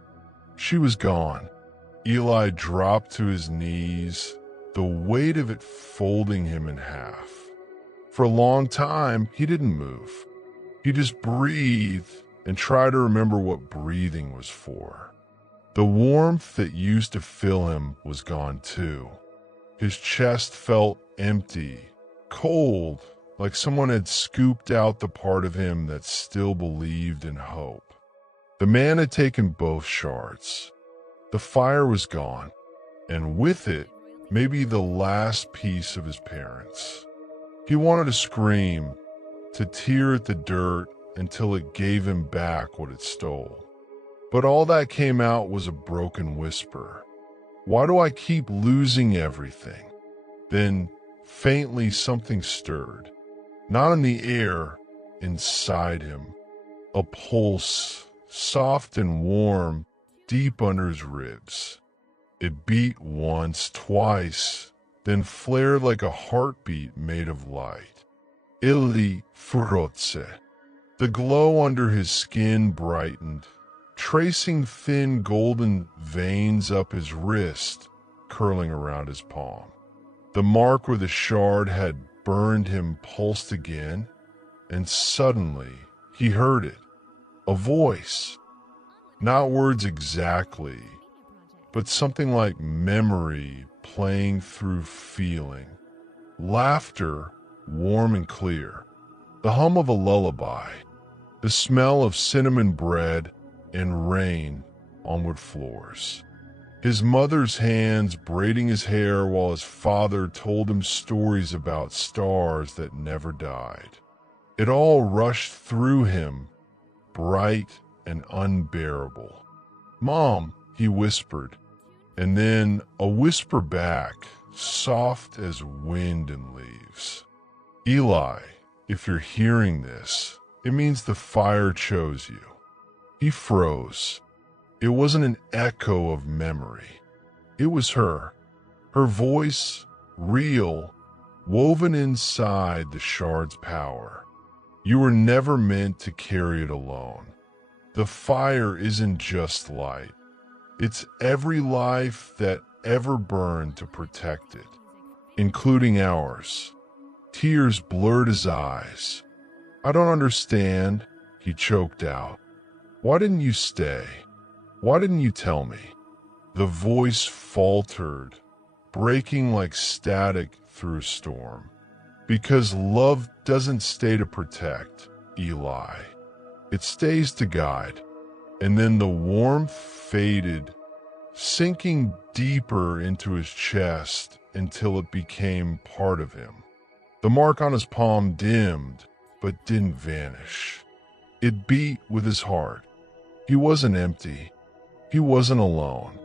She was gone. Eli dropped to his knees, the weight of it folding him in half. For a long time, he didn't move. He just breathed and tried to remember what breathing was for. The warmth that used to fill him was gone too. His chest felt empty, cold, like someone had scooped out the part of him that still believed in hope. The man had taken both shards. The fire was gone, and with it, maybe the last piece of his parents. He wanted to scream, to tear at the dirt until it gave him back what it stole. But all that came out was a broken whisper. Why do I keep losing everything? Then, faintly, something stirred. Not in the air, inside him. A pulse, soft and warm, deep under his ribs. It beat once, twice, then flared like a heartbeat made of light. Illi furotse. The glow under his skin brightened, tracing thin golden veins up his wrist, curling around his palm. The mark where the shard had burned him pulsed again, and suddenly he heard it. A voice. Not words exactly, but something like memory playing through feeling. Laughter, warm and clear. The hum of a lullaby. The smell of cinnamon bread and rain on wood floors. His mother's hands braiding his hair while his father told him stories about stars that never died. It all rushed through him, bright and unbearable. "Mom," he whispered, and then a whisper back, soft as wind and leaves. "Eli, if you're hearing this, it means the fire chose you." He froze. It wasn't an echo of memory. It was her. Her voice, real, woven inside the shard's power. You were never meant to carry it alone. The fire isn't just light. It's every life that ever burned to protect it, including ours. Tears blurred his eyes. "I don't understand," he choked out. "Why didn't you stay? Why didn't you tell me?" The voice faltered, breaking like static through a storm. "Because love doesn't stay to protect, Eli. It stays to guide." And then the warmth faded, sinking deeper into his chest until it became part of him. The mark on his palm dimmed, but didn't vanish. It beat with his heart. He wasn't empty. He wasn't alone.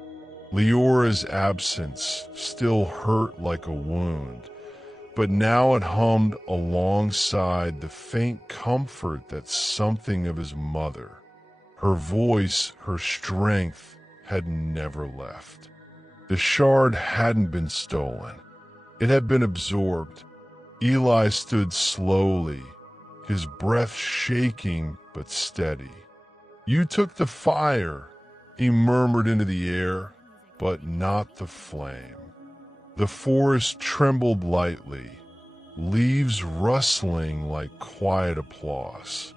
Leora's absence still hurt like a wound, but now it hummed alongside the faint comfort that something of his mother, her voice, her strength, had never left. The shard hadn't been stolen. It had been absorbed. Eli stood slowly, his breath shaking but steady. "You took the fire," he murmured into the air, "but not the flame." The forest trembled lightly, leaves rustling like quiet applause.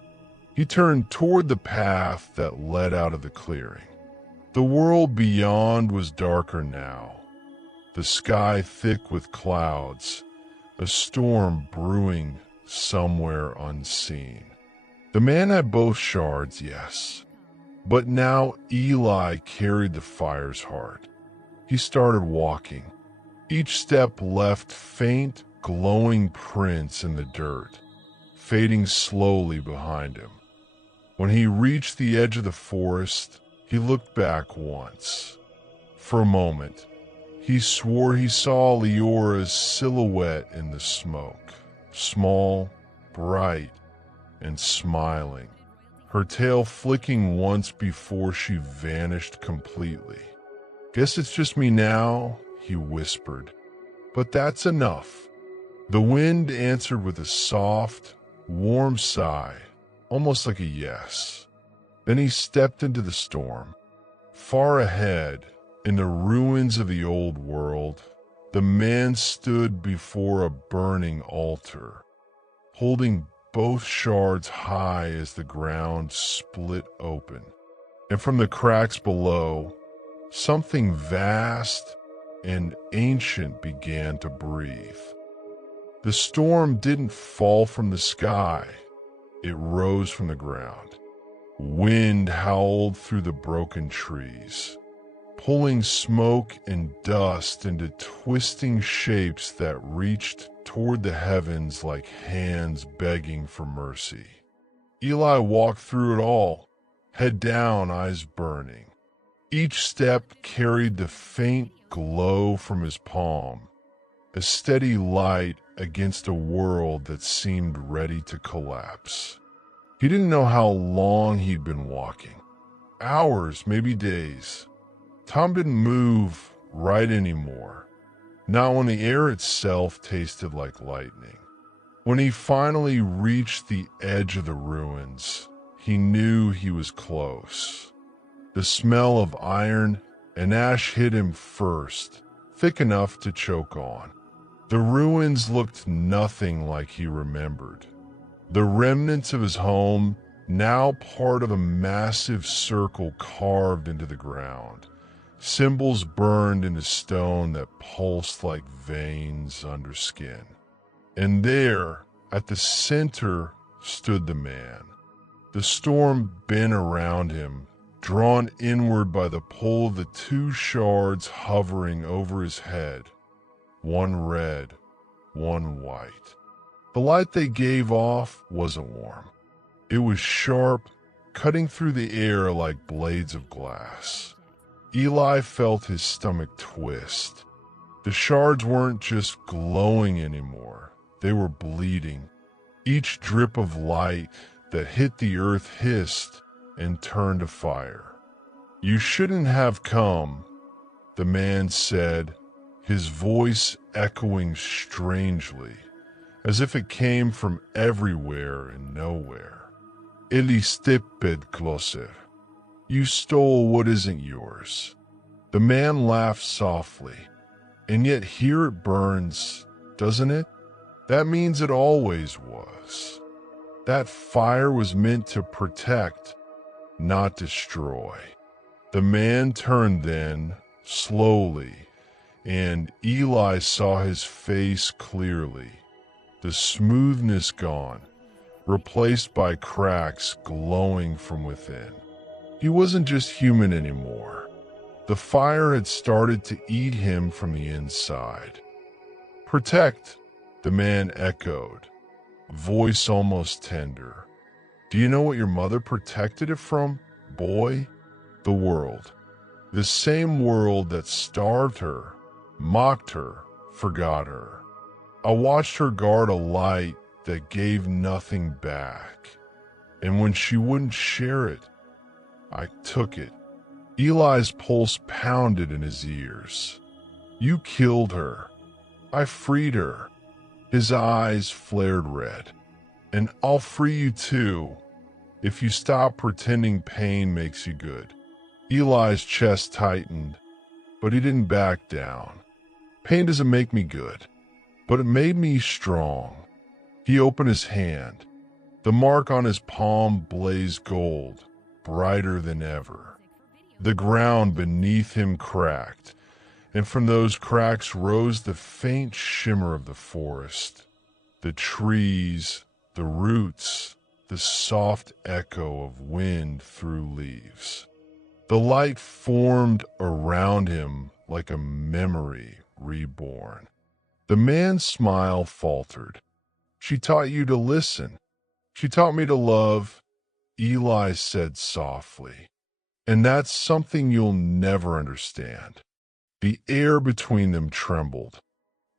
He turned toward the path that led out of the clearing. The world beyond was darker now, the sky thick with clouds, a storm brewing somewhere unseen. The man had both shards, yes, but now Eli carried the fire's heart. He started walking. Each step left faint, glowing prints in the dirt, fading slowly behind him. When he reached the edge of the forest, he looked back once. For a moment, he swore he saw Leora's silhouette in the smoke, small, bright, and smiling, her tail flicking once before she vanished completely. "Guess it's just me now," he whispered. "But that's enough." The wind answered with a soft, warm sigh, almost like a yes. Then he stepped into the storm. Far ahead, in the ruins of the old world, the man stood before a burning altar, holding both shards high as the ground split open. And from the cracks below, something vast and ancient began to breathe. The storm didn't fall from the sky, it rose from the ground. Wind howled through the broken trees, pulling smoke and dust into twisting shapes that reached toward the heavens like hands begging for mercy. Eli walked through it all, head down, eyes burning. Each step carried the faint glow from his palm, a steady light against a world that seemed ready to collapse. He didn't know how long he'd been walking. Hours, maybe days. Tom didn't move right anymore, not when the air itself tasted like lightning. When he finally reached the edge of the ruins, he knew he was close. The smell of iron and ash hit him first, thick enough to choke on. The ruins looked nothing like he remembered. The remnants of his home, now part of a massive circle carved into the ground. Symbols burned into stone that pulsed like veins under skin. And there, at the center, stood the man. The storm bent around him, drawn inward by the pull of the two shards hovering over his head. One red, one white. The light they gave off wasn't warm. It was sharp, cutting through the air like blades of glass. Eli felt his stomach twist. The shards weren't just glowing anymore. They were bleeding. Each drip of light that hit the earth hissed and turned to fire. "You shouldn't have come," the man said, his voice echoing strangely, as if it came from everywhere and nowhere. "Eli stepped closer. You stole what isn't yours." The man laughed softly. "And yet here it burns, doesn't it? That means it always was. That fire was meant to protect, not destroy." The man turned then, slowly, and Eli saw his face clearly, the smoothness gone, replaced by cracks glowing from within. He wasn't just human anymore. The fire had started to eat him from the inside. "Protect," the man echoed, voice almost tender. "Do you know what your mother protected it from, boy? The world. The same world that starved her, mocked her, forgot her. I watched her guard a light that gave nothing back. And when she wouldn't share it, I took it." Eli's pulse pounded in his ears. "You killed her. I freed her." His eyes flared red. "And I'll free you too, if you stop pretending pain makes you good." Eli's chest tightened, but he didn't back down. "Pain doesn't make me good, but it made me strong." He opened his hand. The mark on his palm blazed gold, brighter than ever. The ground beneath him cracked, and from those cracks rose the faint shimmer of the forest. The trees, the roots, the soft echo of wind through leaves. The light formed around him like a memory reborn. The man's smile faltered. "She taught you to listen. She taught me to love, Eli said softly. And that's something you'll never understand. The air between them trembled.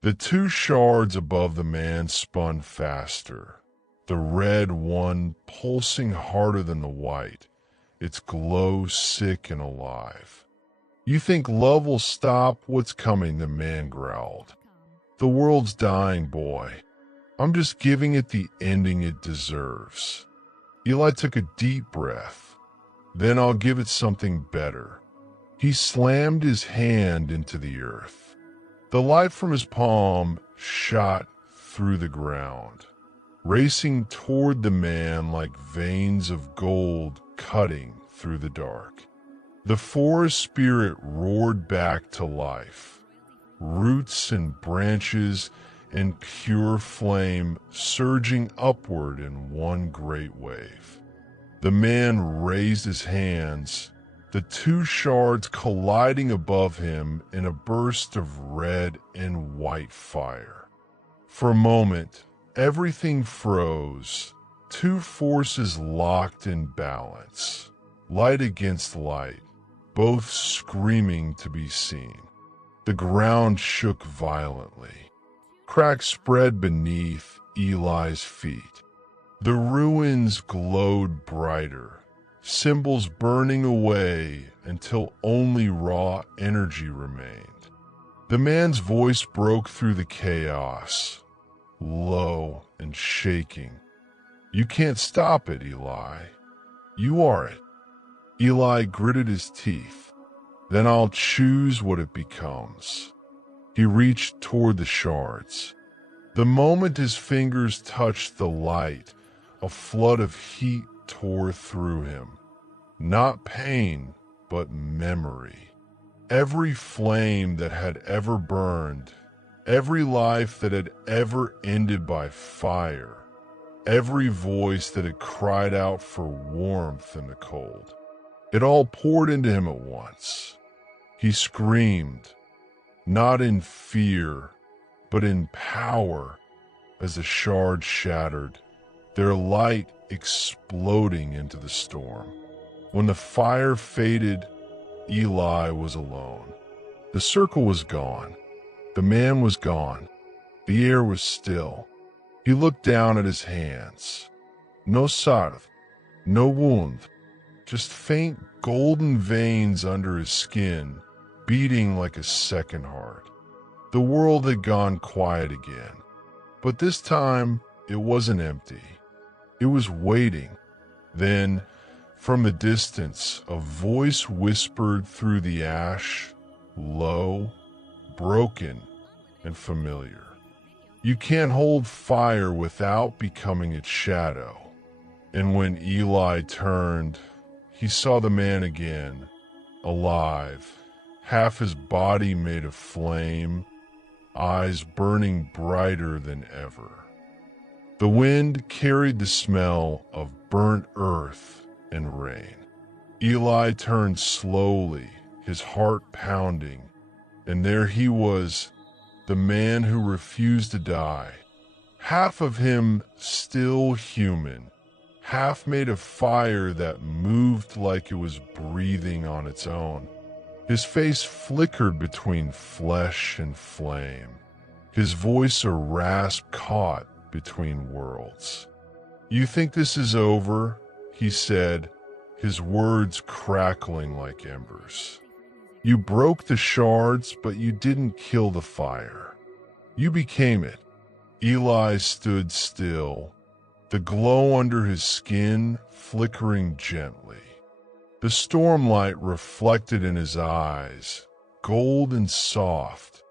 The two shards above the man spun faster, the red one pulsing harder than the white, its glow sick and alive. You think love will stop? What's coming? The man growled. The world's dying, boy. I'm just giving it the ending it deserves. Eli took a deep breath. Then I'll give it something better. He slammed his hand into the earth. The light from his palm shot through the ground, racing toward the man like veins of gold cutting through the dark. The forest spirit roared back to life, roots and branches and pure flame surging upward in one great wave. The man raised his hands, the two shards colliding above him in a burst of red and white fire. For a moment, everything froze, two forces locked in balance, light against light, both screaming to be seen. The ground shook violently. Cracks spread beneath Eli's feet. The ruins glowed brighter, symbols burning away until only raw energy remained. The man's voice broke through the chaos, low and shaking. You can't stop it, Eli. You are it. Eli gritted his teeth. Then I'll choose what it becomes. He reached toward the shards. The moment his fingers touched the light, a flood of heat tore through him. Not pain, but memory. Every flame that had ever burned, every life that had ever ended by fire, every voice that had cried out for warmth in the cold. It all poured into him at once. He screamed, not in fear, but in power, as the shards shattered, their light exploding into the storm. When the fire faded, Eli was alone. The circle was gone. The man was gone. The air was still. He looked down at his hands. No sarv, no wound, just faint golden veins under his skin, beating like a second heart. The world had gone quiet again, but this time it wasn't empty. It was waiting. Then, from a distance, a voice whispered through the ash, low, broken, and familiar. You can't hold fire without becoming its shadow. And when Eli turned, he saw the man again, alive, half his body made of flame, eyes burning brighter than ever. The wind carried the smell of burnt earth and rain. Eli turned slowly, his heart pounding, and there he was, the man who refused to die. Half of him still human, half made of fire that moved like it was breathing on its own. His face flickered between flesh and flame, his voice a rasp caught between worlds. You think this is over? He said, his words crackling like embers. You broke the shards, but you didn't kill the fire. You became it. Eli stood still, the glow under his skin flickering gently. The stormlight reflected in his eyes, gold and soft,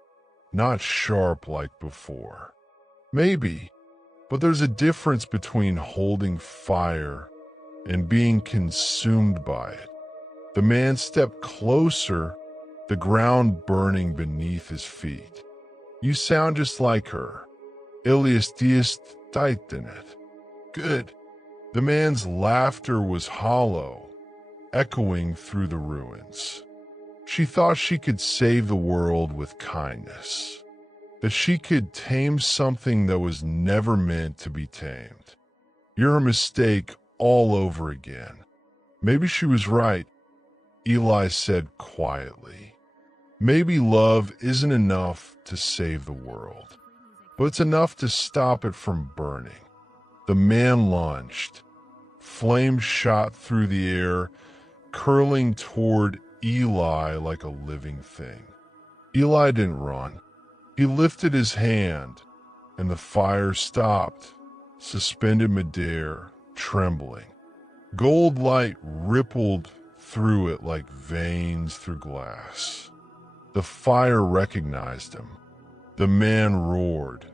not sharp like before. Maybe, but there's a difference between holding fire and being consumed by it. The man stepped closer, the ground burning beneath his feet. You sound just like her. Ilias diest it. Good. The man's laughter was hollow, echoing through the ruins. She thought she could save the world with kindness, that she could tame something that was never meant to be tamed. You're a mistake all over again. Maybe she was right, Eli said quietly. Maybe love isn't enough to save the world, but it's enough to stop it from burning. The man lunged. Flames shot through the air, curling toward Eli like a living thing. Eli didn't run. He lifted his hand, and the fire stopped, suspended midair, trembling. Gold light rippled through it like veins through glass. The fire recognized him. The man roared,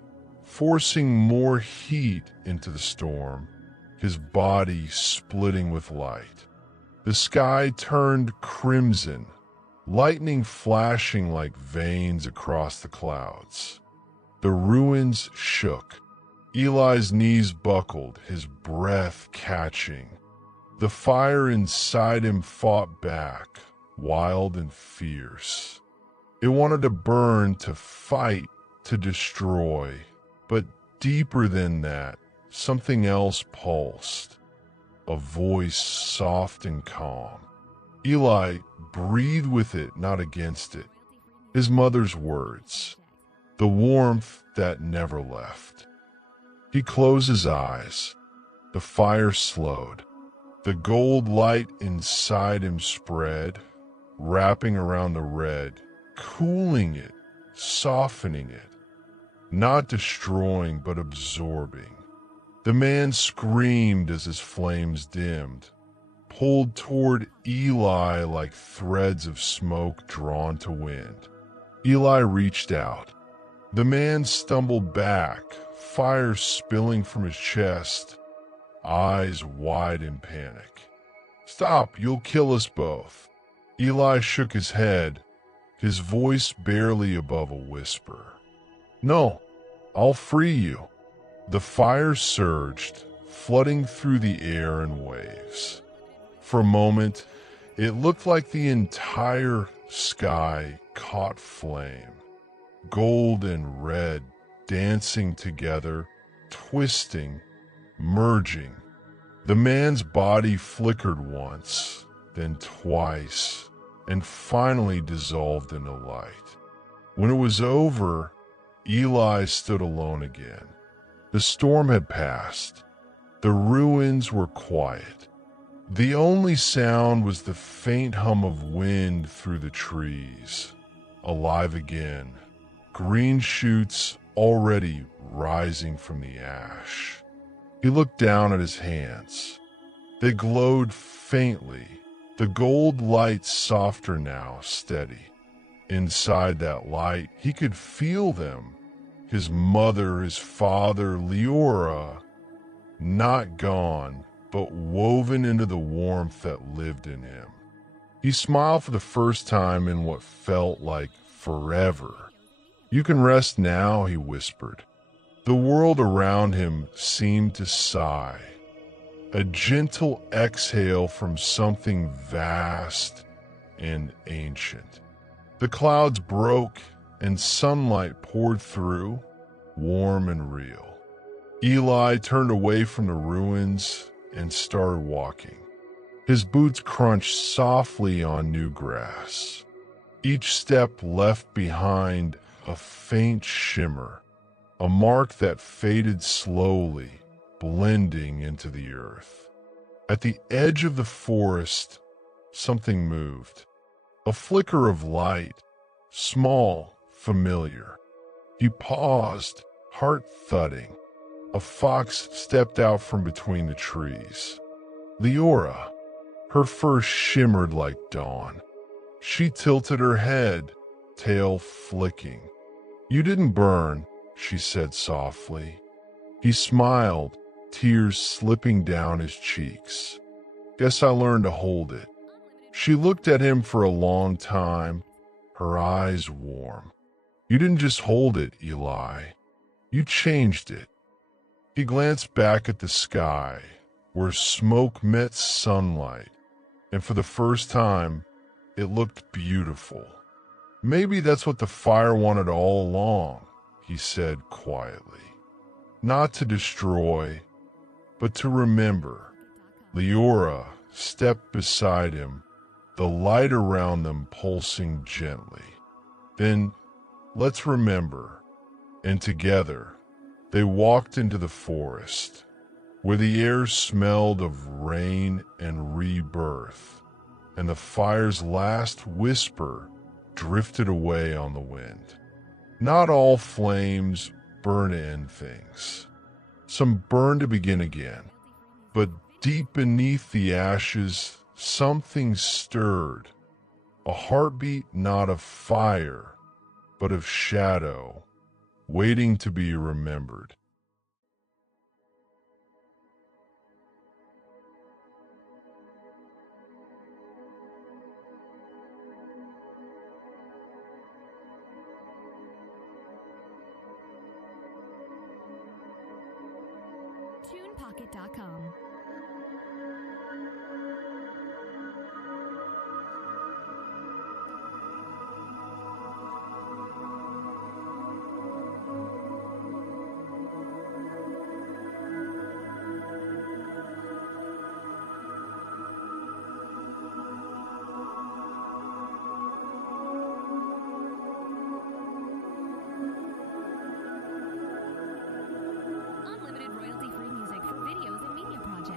forcing more heat into the storm, his body splitting with light. The sky turned crimson, lightning flashing like veins across the clouds. The ruins shook. Eli's knees buckled, his breath catching. The fire inside him fought back, wild and fierce. It wanted to burn, to fight, to destroy, but deeper than that, something else pulsed. A voice soft and calm. Eli breathed with it, not against it. His mother's words, the warmth that never left. He closed his eyes. The fire slowed. The gold light inside him spread, wrapping around the red, cooling it, softening it, not destroying but absorbing. The man screamed as his flames dimmed, pulled toward Eli like threads of smoke drawn to wind. Eli reached out. The man stumbled back, fire spilling from his chest, eyes wide in panic. "Stop, you'll kill us both." Eli shook his head, his voice barely above a whisper. "No, I'll free you." The fire surged, flooding through the air in waves. For a moment, it looked like the entire sky caught flame, gold and red dancing together, twisting, merging. The man's body flickered once, then twice, and finally dissolved in the light. When it was over, Eli stood alone again. The storm had passed. The ruins were quiet. The only sound was the faint hum of wind through the trees. Alive again, green shoots already rising from the ash. He looked down at his hands. They glowed faintly, the gold light softer now, steady. Inside that light, he could feel them. His mother, his father, Leora, not gone, but woven into the warmth that lived in him. He smiled for the first time in what felt like forever. "You can rest now," he whispered. The world around him seemed to sigh, a gentle exhale from something vast and ancient. The clouds broke and sunlight poured through, warm and real. Eli turned away from the ruins and started walking. His boots crunched softly on new grass. Each step left behind a faint shimmer, a mark that faded slowly, blending into the earth. At the edge of the forest, something moved. A flicker of light, small, familiar. He paused, heart thudding. A fox stepped out from between the trees. Leora. Her fur shimmered like dawn. She tilted her head, tail flicking. "You didn't burn," she said softly. He smiled, tears slipping down his cheeks. "Guess I learned to hold it." She looked at him for a long time, her eyes warm. "You didn't just hold it, Eli. You changed it." He glanced back at the sky, where smoke met sunlight, and for the first time, it looked beautiful. "Maybe that's what the fire wanted all along," he said quietly. "Not to destroy, but to remember. Leora stepped beside him, the light around them pulsing gently. Then, let's remember, and together, they walked into the forest, where the air smelled of rain and rebirth, and the fire's last whisper drifted away on the wind. Not all flames burn to end things. Some burn to begin again. But deep beneath the ashes, something stirred. A heartbeat not of fire, but of shadow, waiting to be remembered. TunePocket.com. Unlimited royalty-free music for videos and media projects.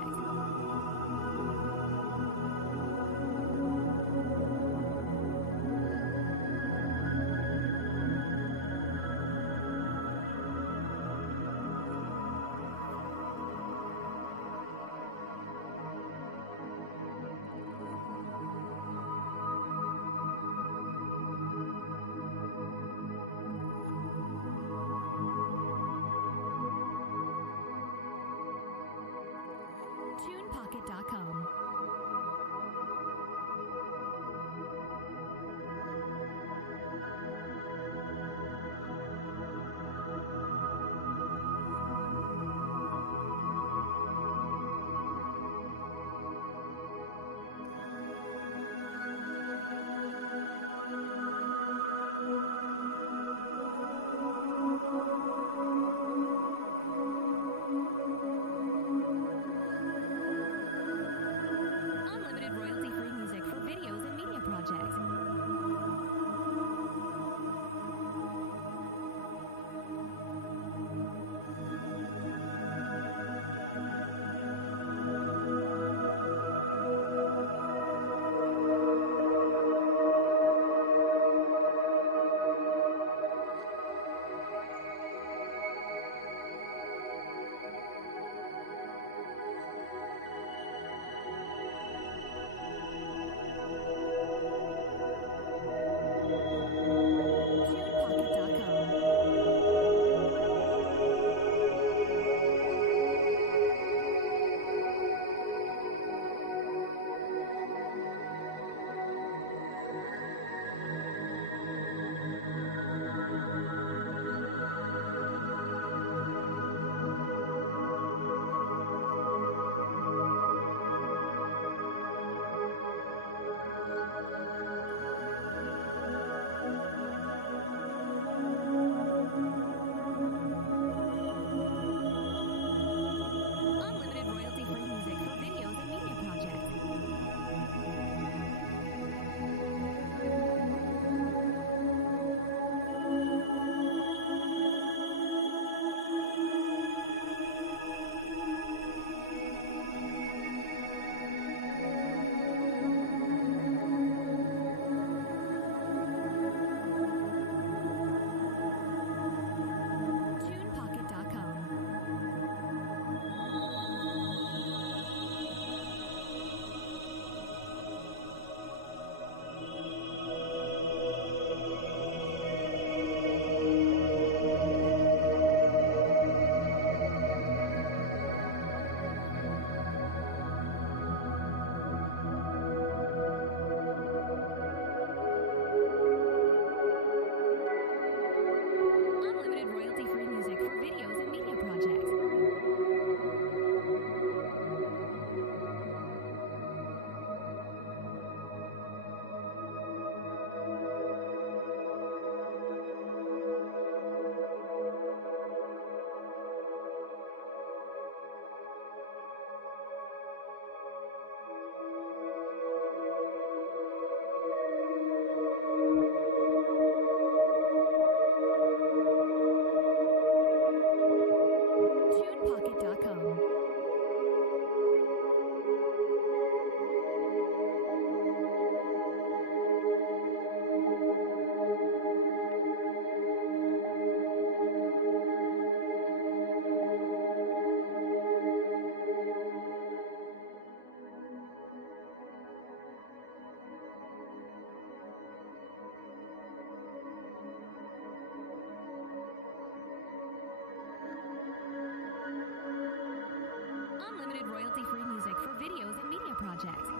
royalty-free music for videos and media projects.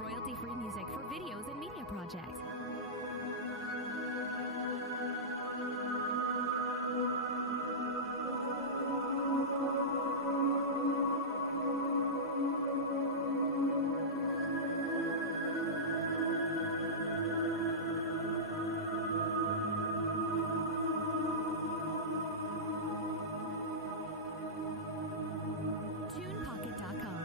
Royalty-free music for videos and media projects. TunePocket.com.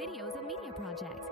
videos and media projects.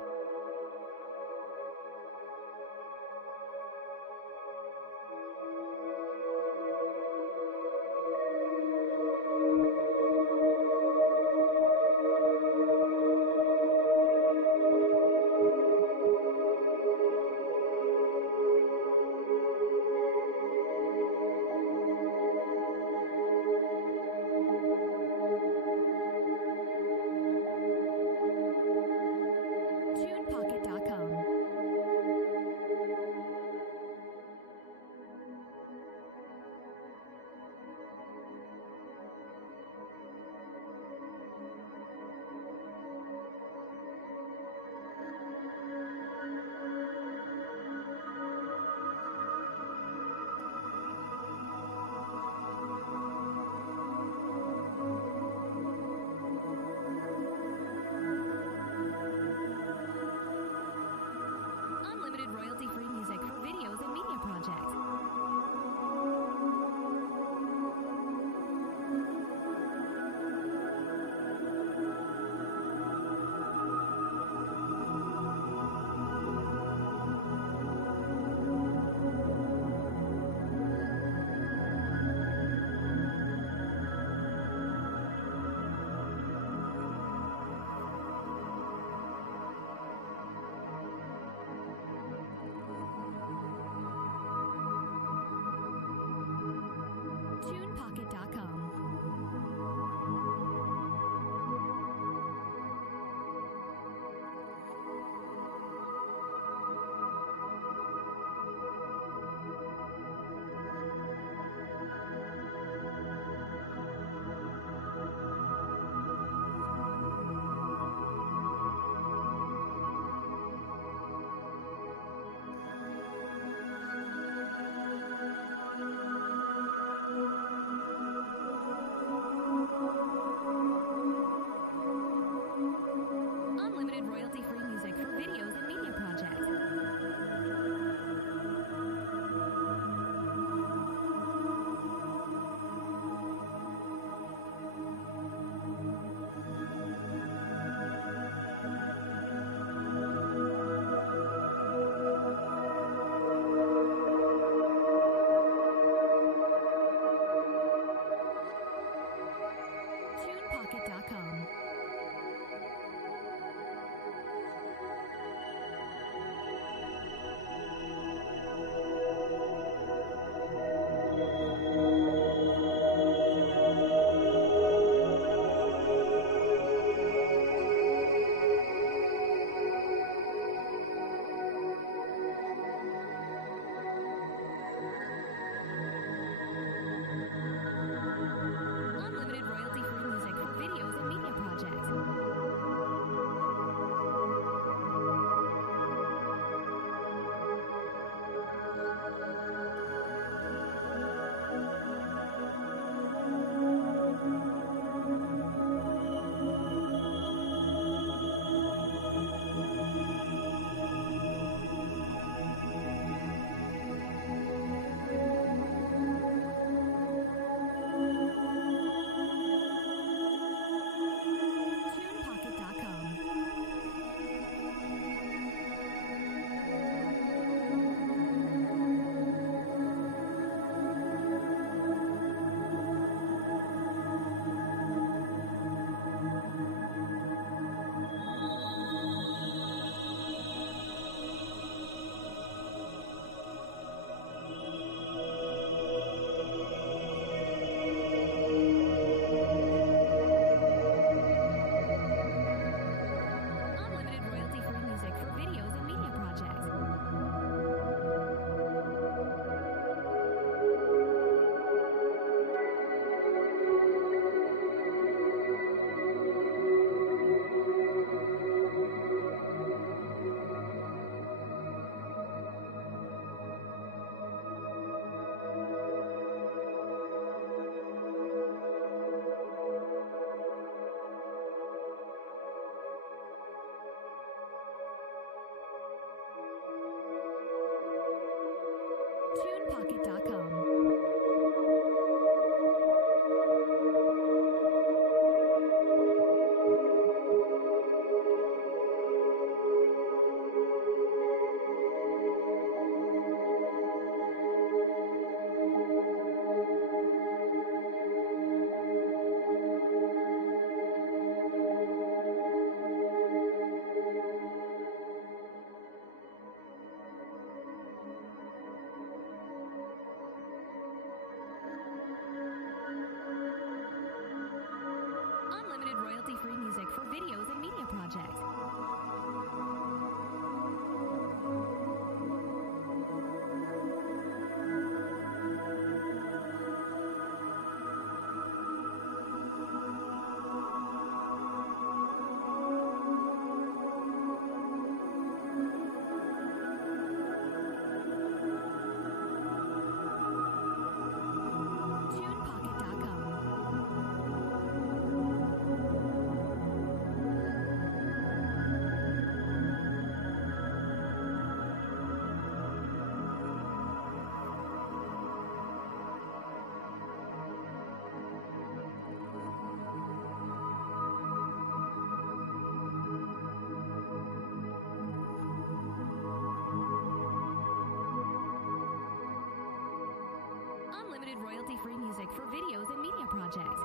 Unlimited royalty-free music for videos and media projects.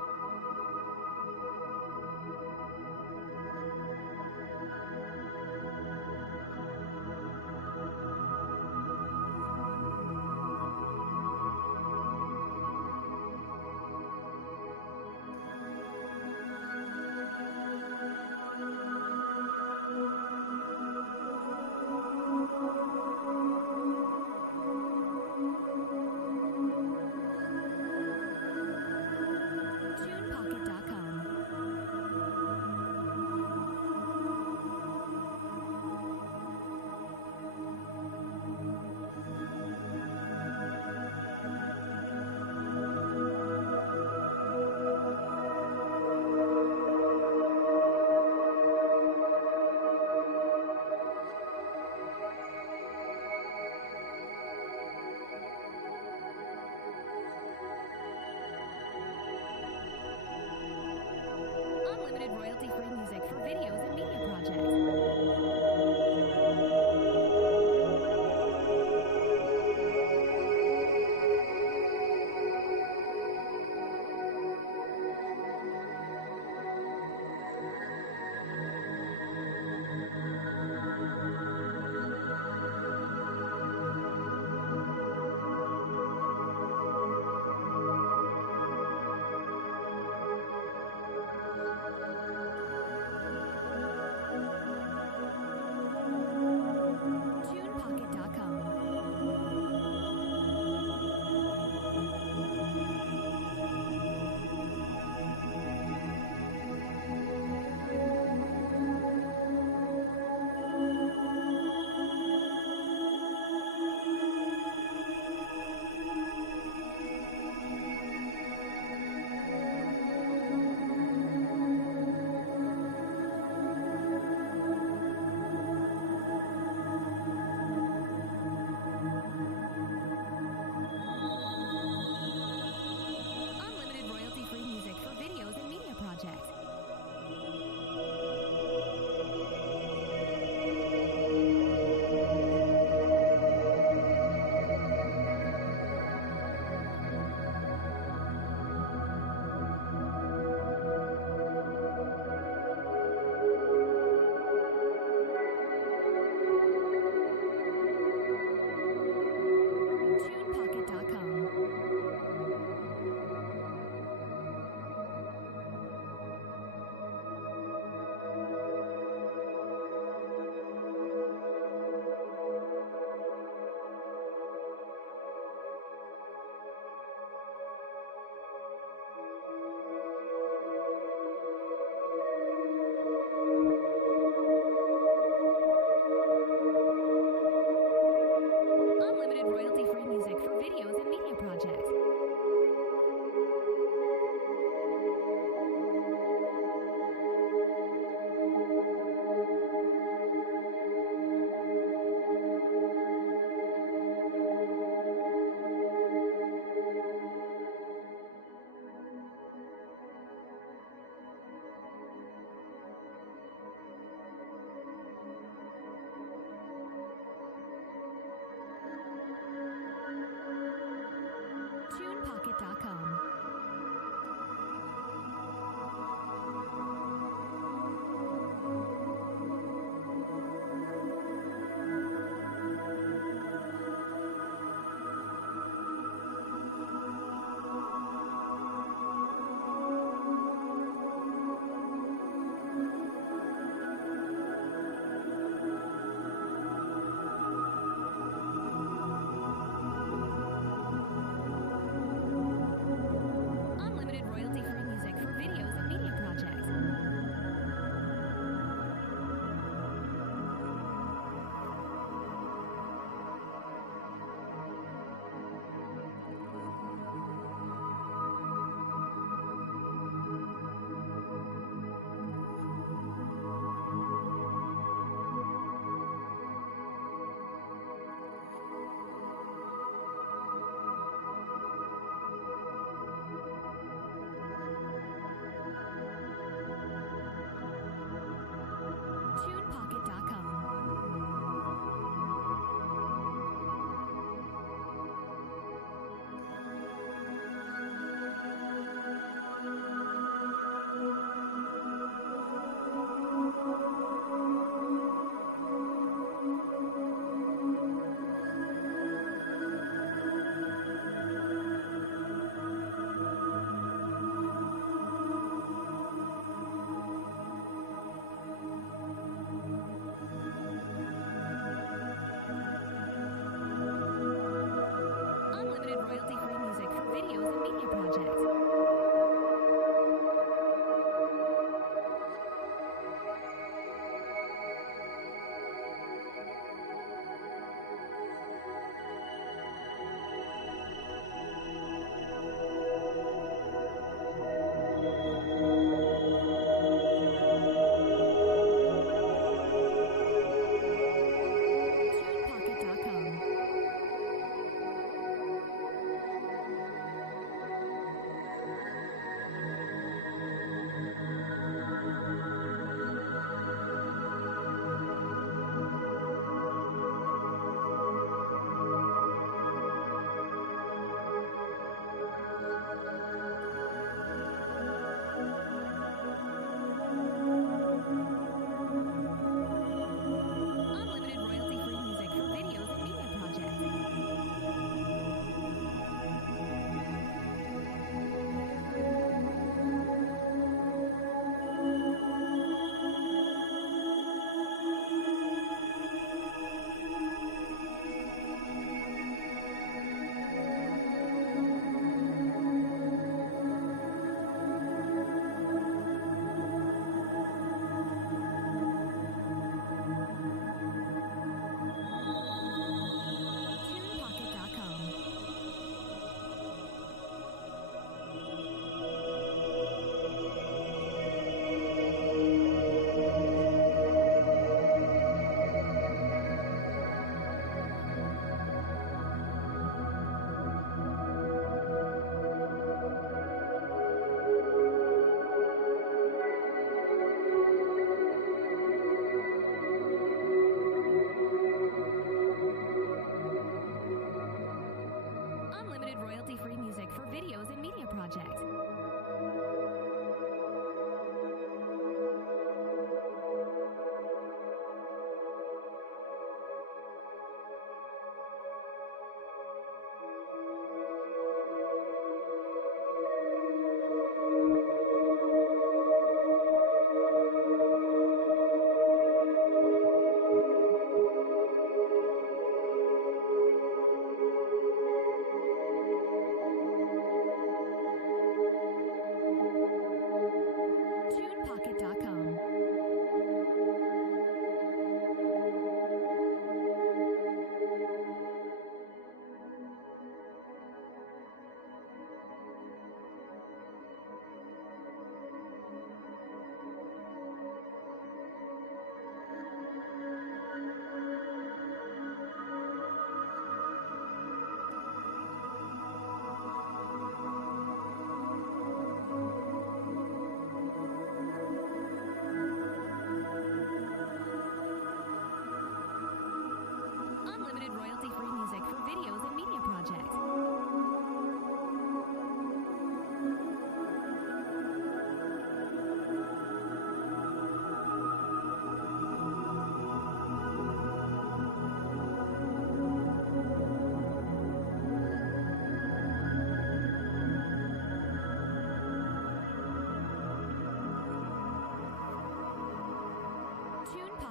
TunePocket.com. Unlimited royalty-free music for videos and media projects.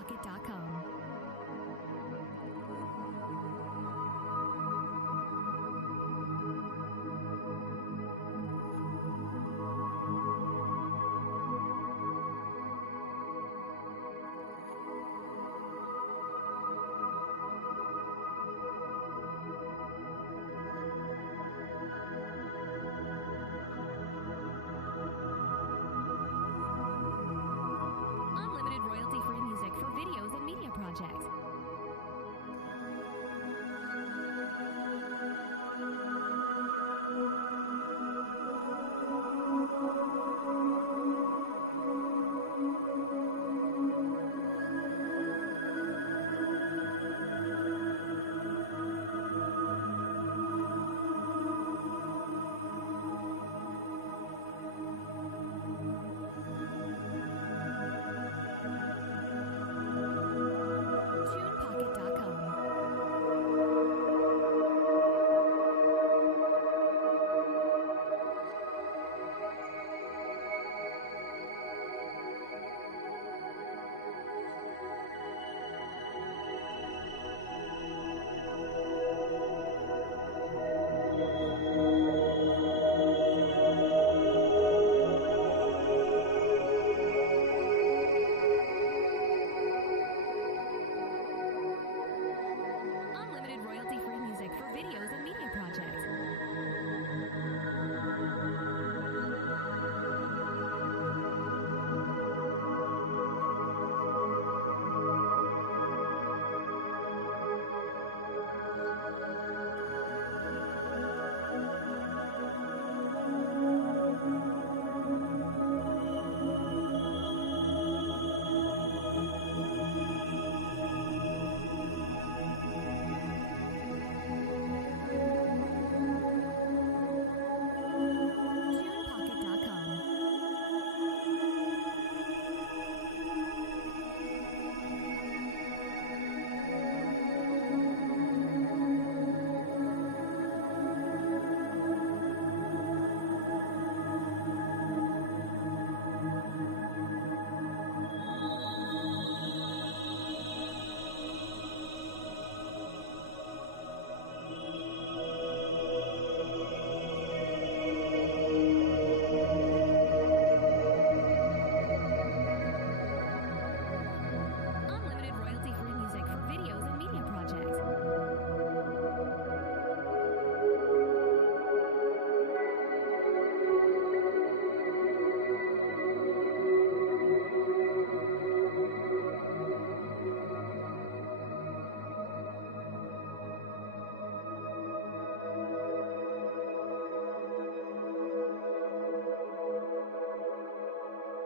TunePocket.com. Unlimited royalty-free music for videos and media projects. TunePocket.com. Unlimited royalty-free music for videos and media projects. TunePocket.com. Unlimited royalty-free music for videos and media projects.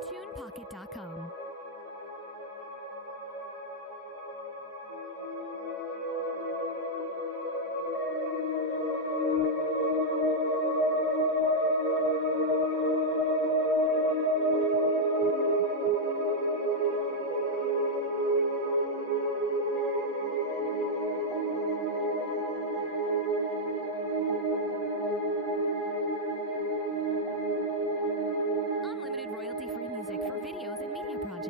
TunePocket.com. Unlimited royalty-free music for videos and media projects.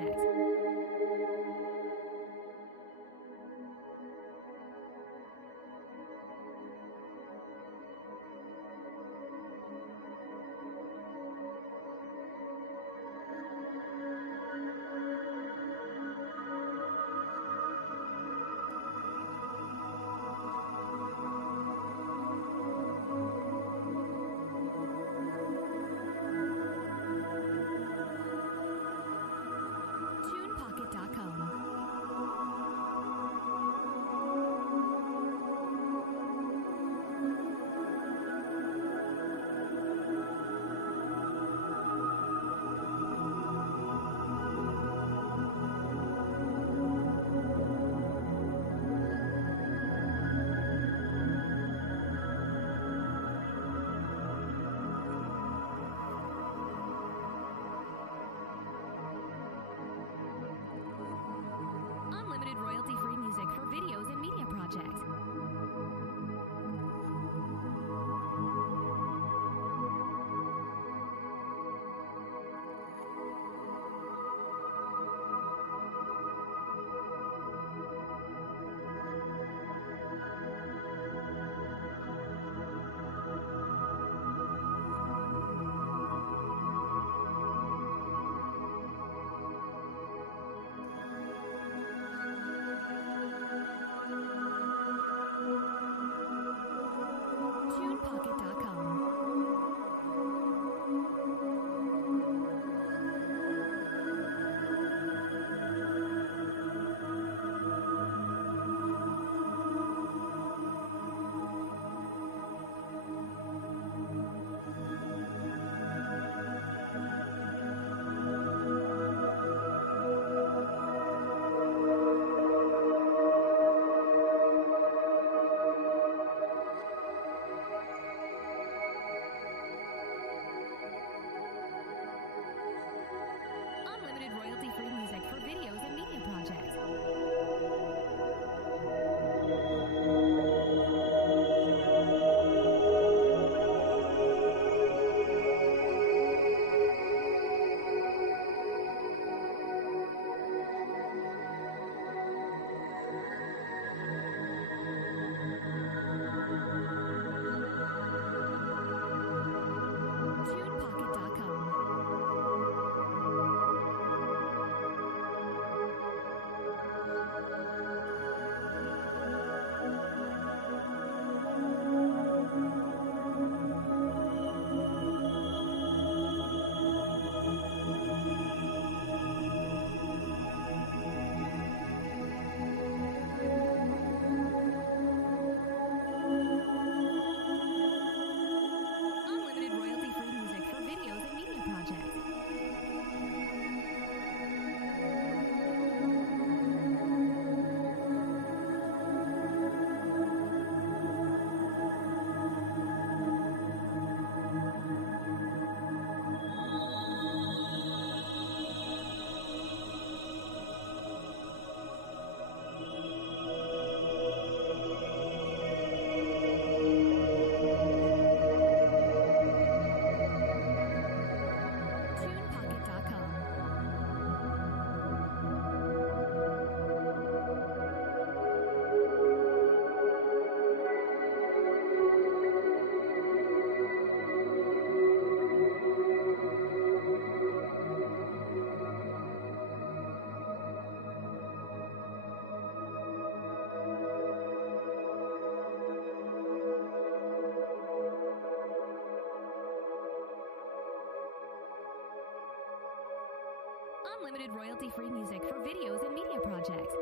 Unlimited royalty-free music for videos and media projects.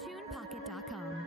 TunePocket.com.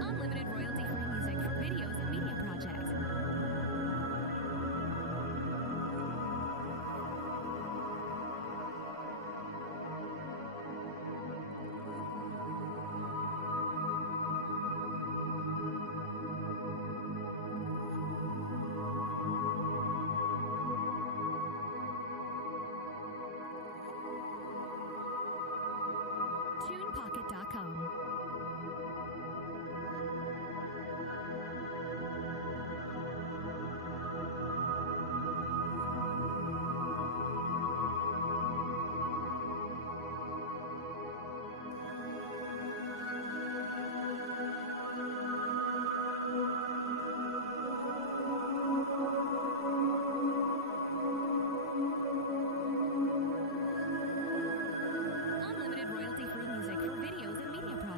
Unlimited royalty-free music for videos and media projects. TunePocket.com. Unlimited royalty-free music for videos and media projects.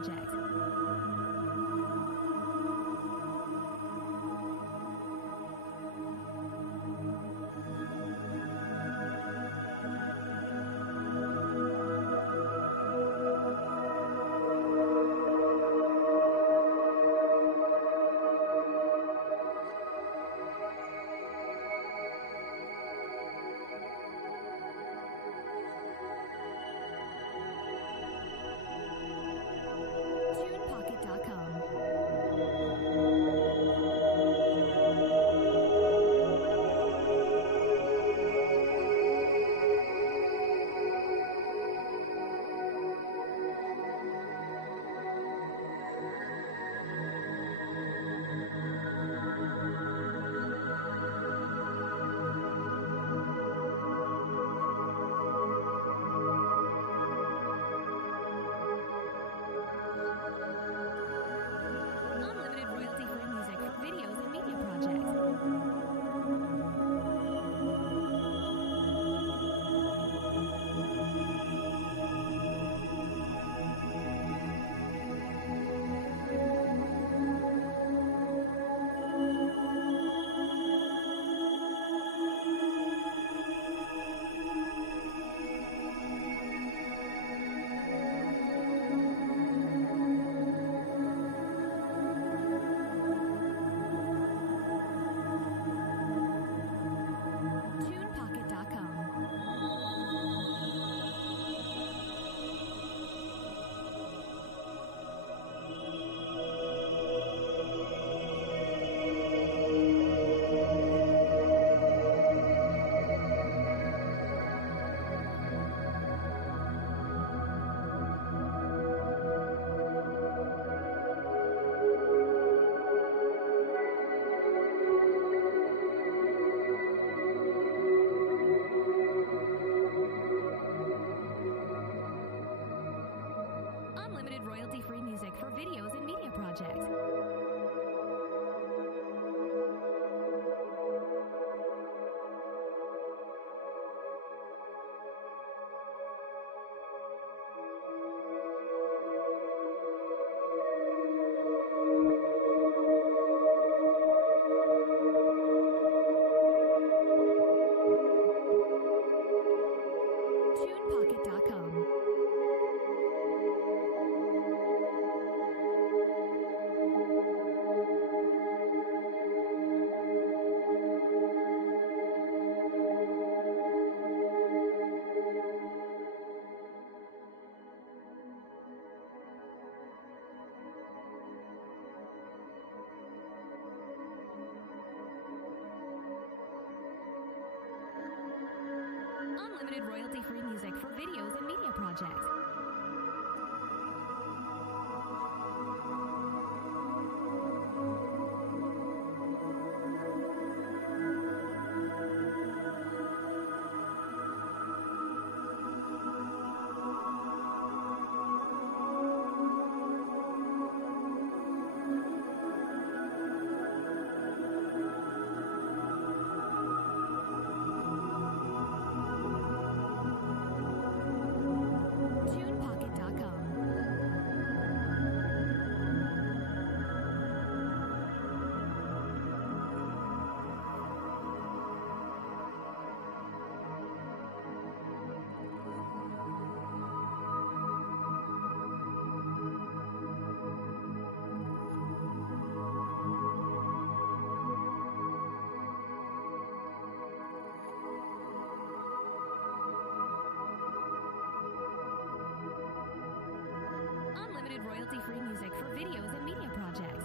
Unlimited royalty-free music for videos and media projects.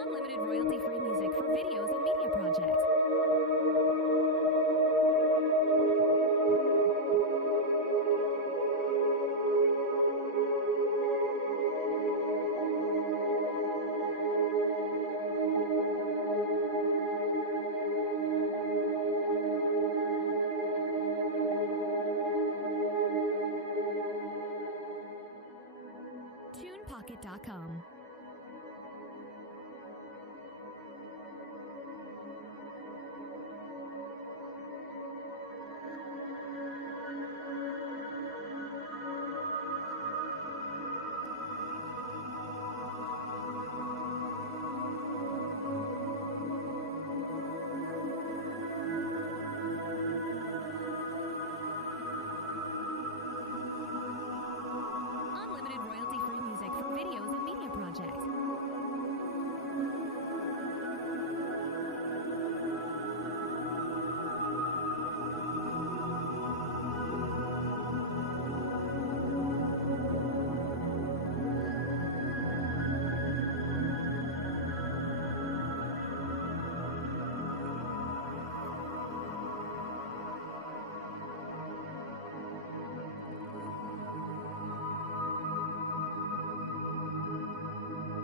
Unlimited royalty-free music for videos and media projects. TunePocket.com. Unlimited royalty-free music for videos and media projects.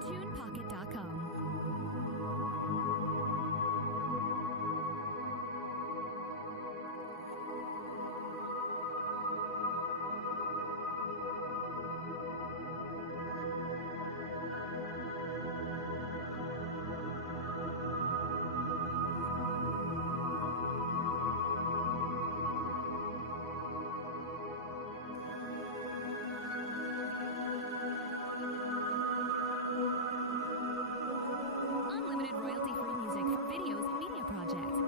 TunePocket.com. Unlimited royalty-free music for videos and media projects.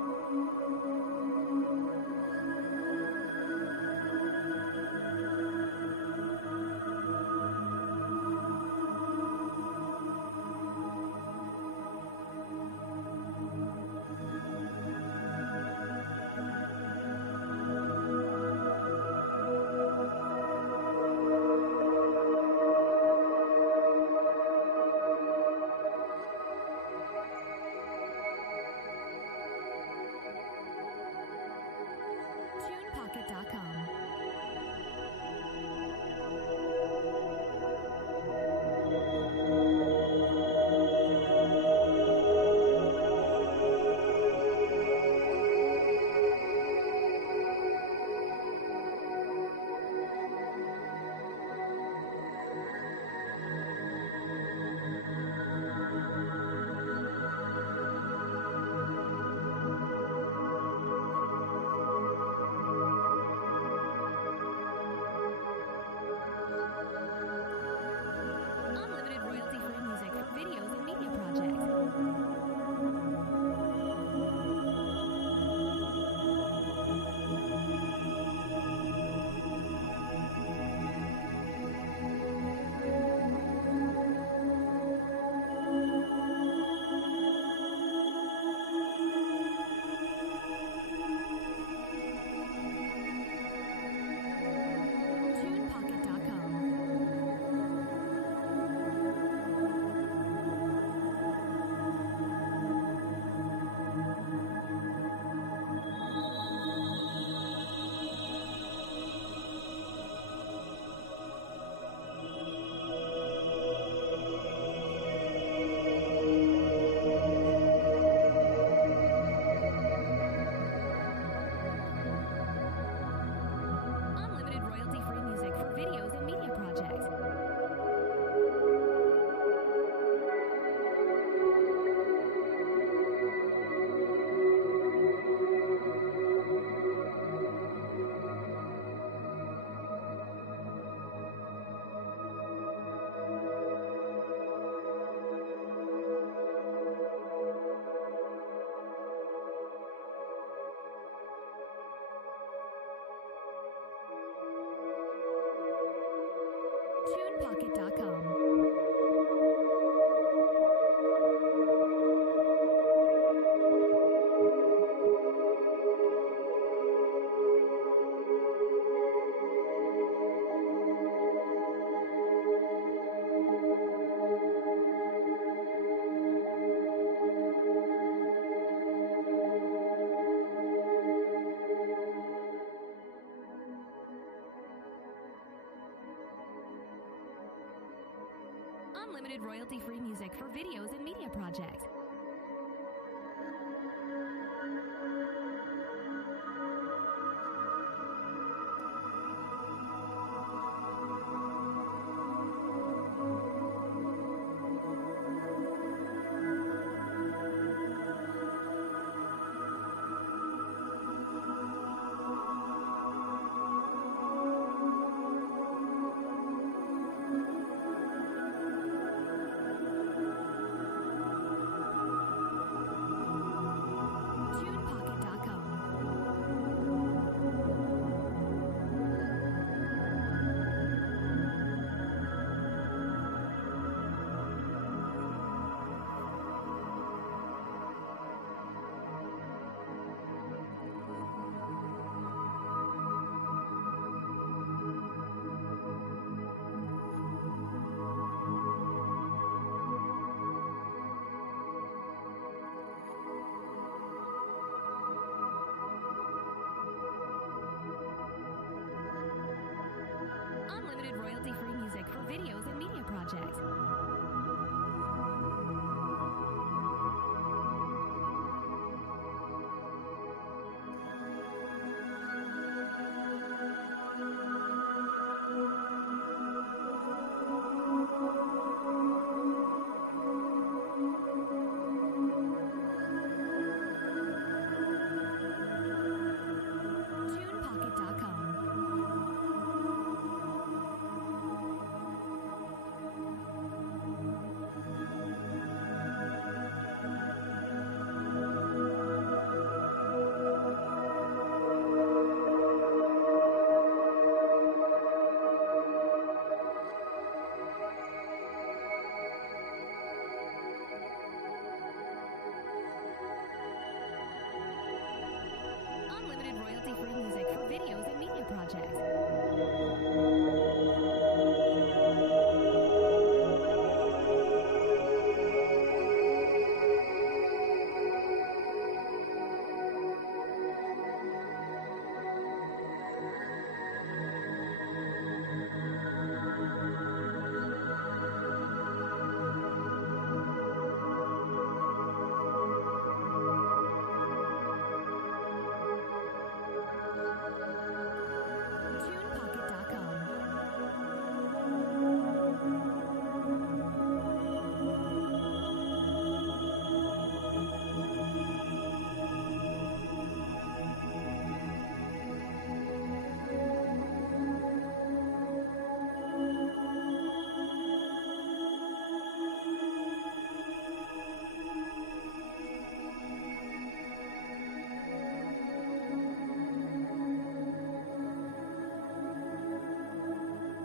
TunePocket.com. Unlimited royalty-free music for videos and media projects. TunePocket.com. Unlimited royalty-free music for videos and media projects. TunePocket.com. Unlimited royalty-free music for videos and media projects. Unlimited royalty-free music for videos and media projects. Unlimited royalty-free music for videos and media projects.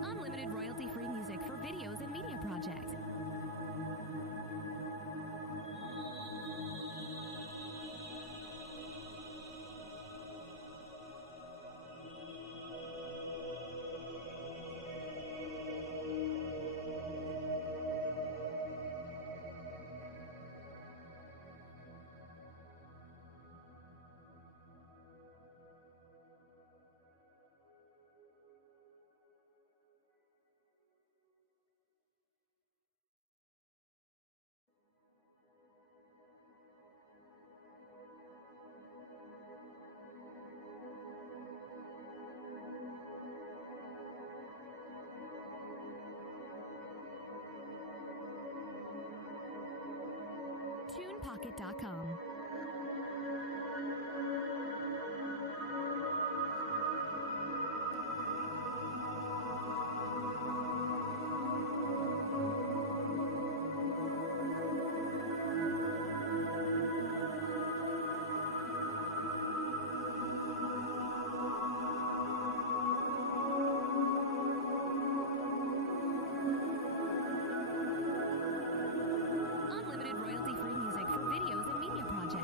Unlimited royalty-free music for videos and media projects. TunePocket.com. Unlimited royalty-free music for videos and media projects.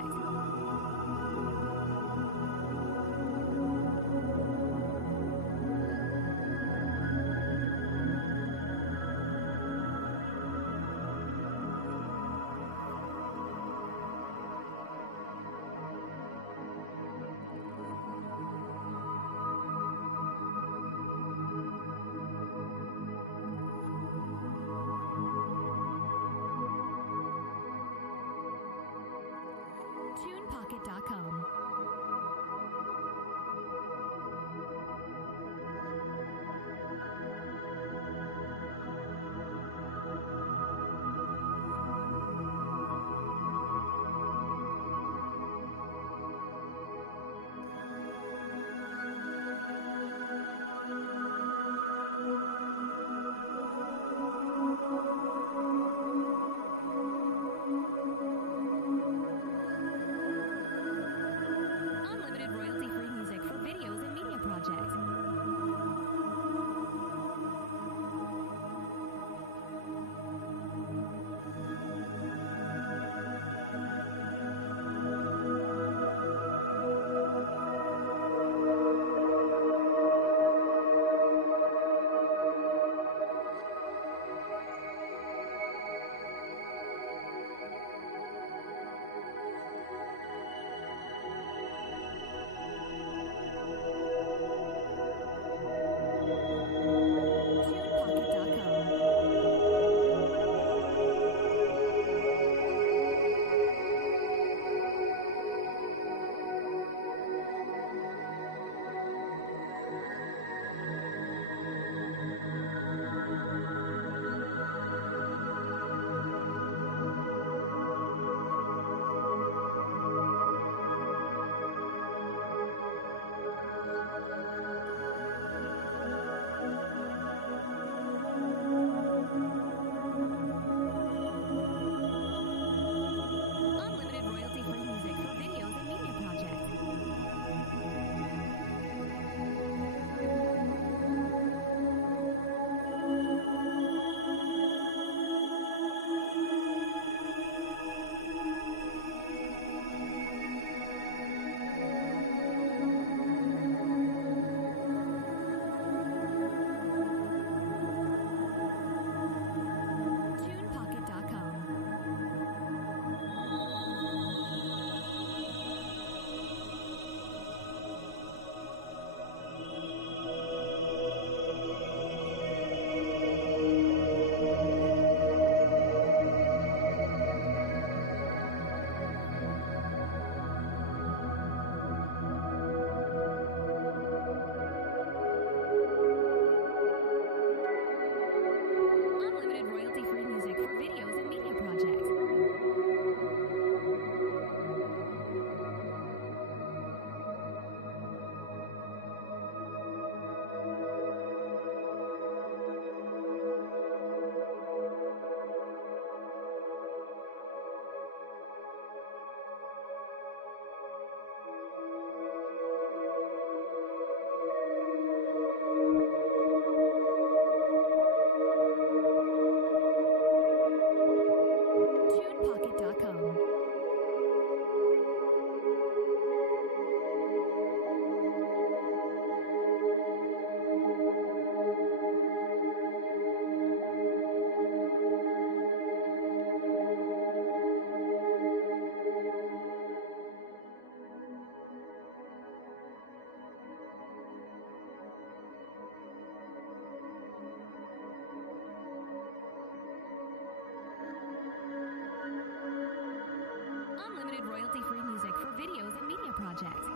royalty-free music for videos and media projects.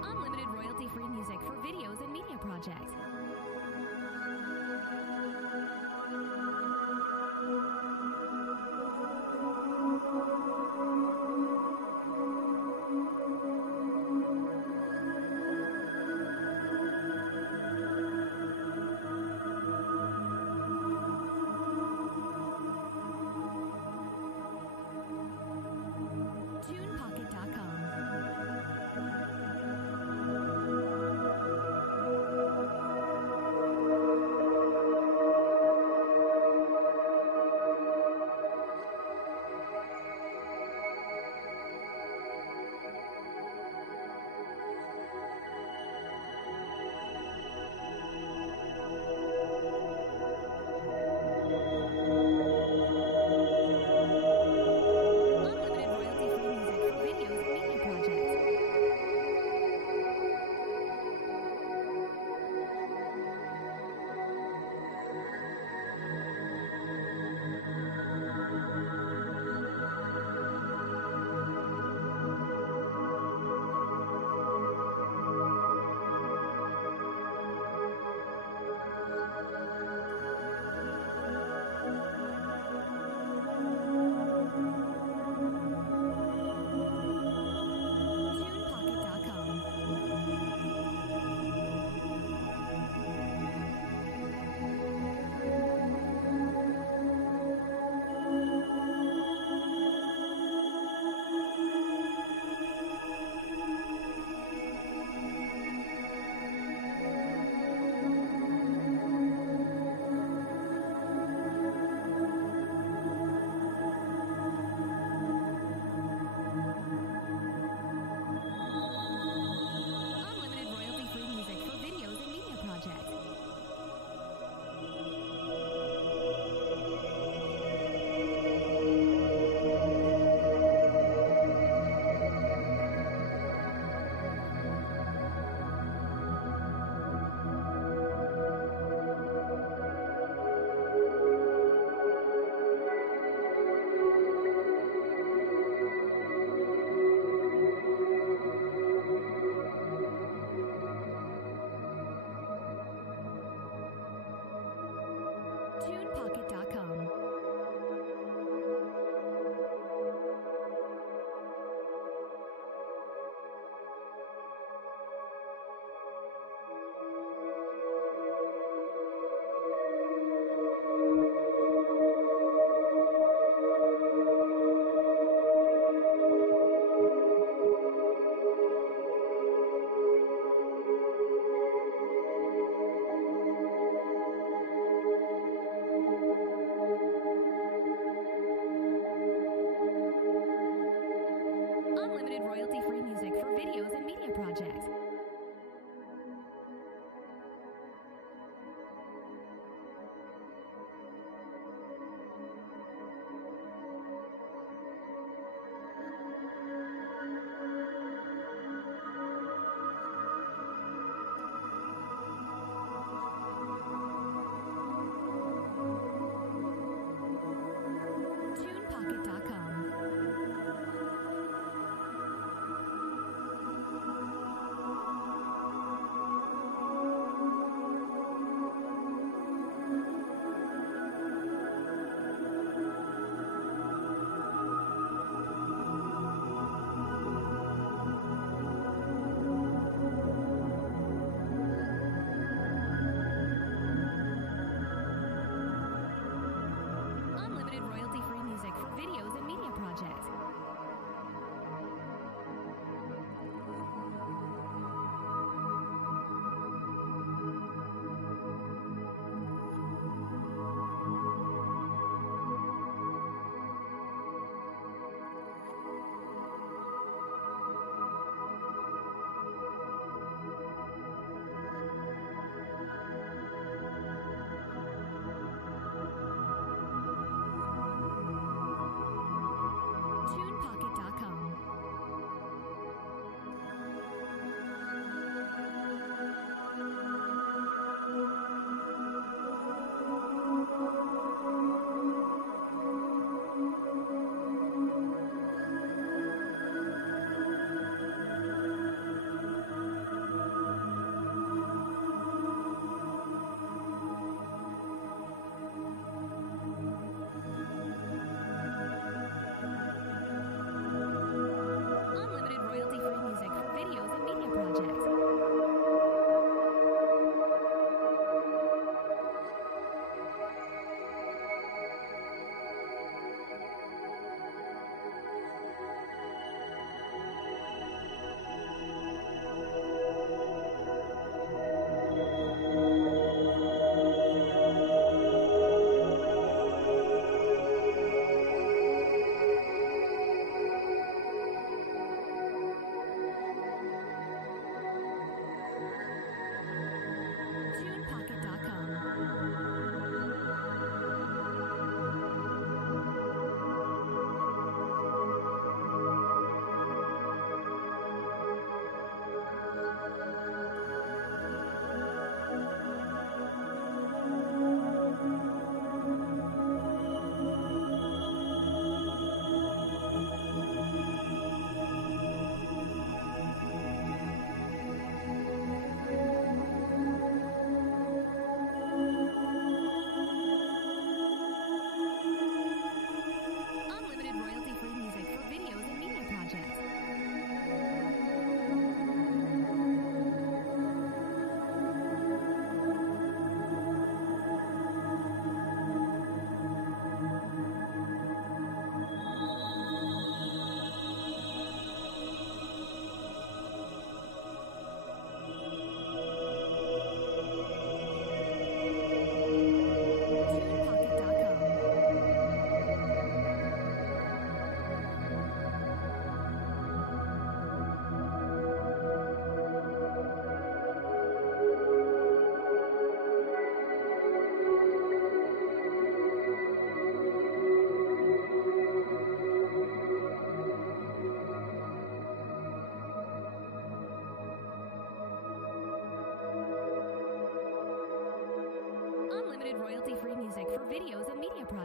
Unlimited royalty-free music for videos and media projects. TunePocket.com.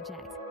project.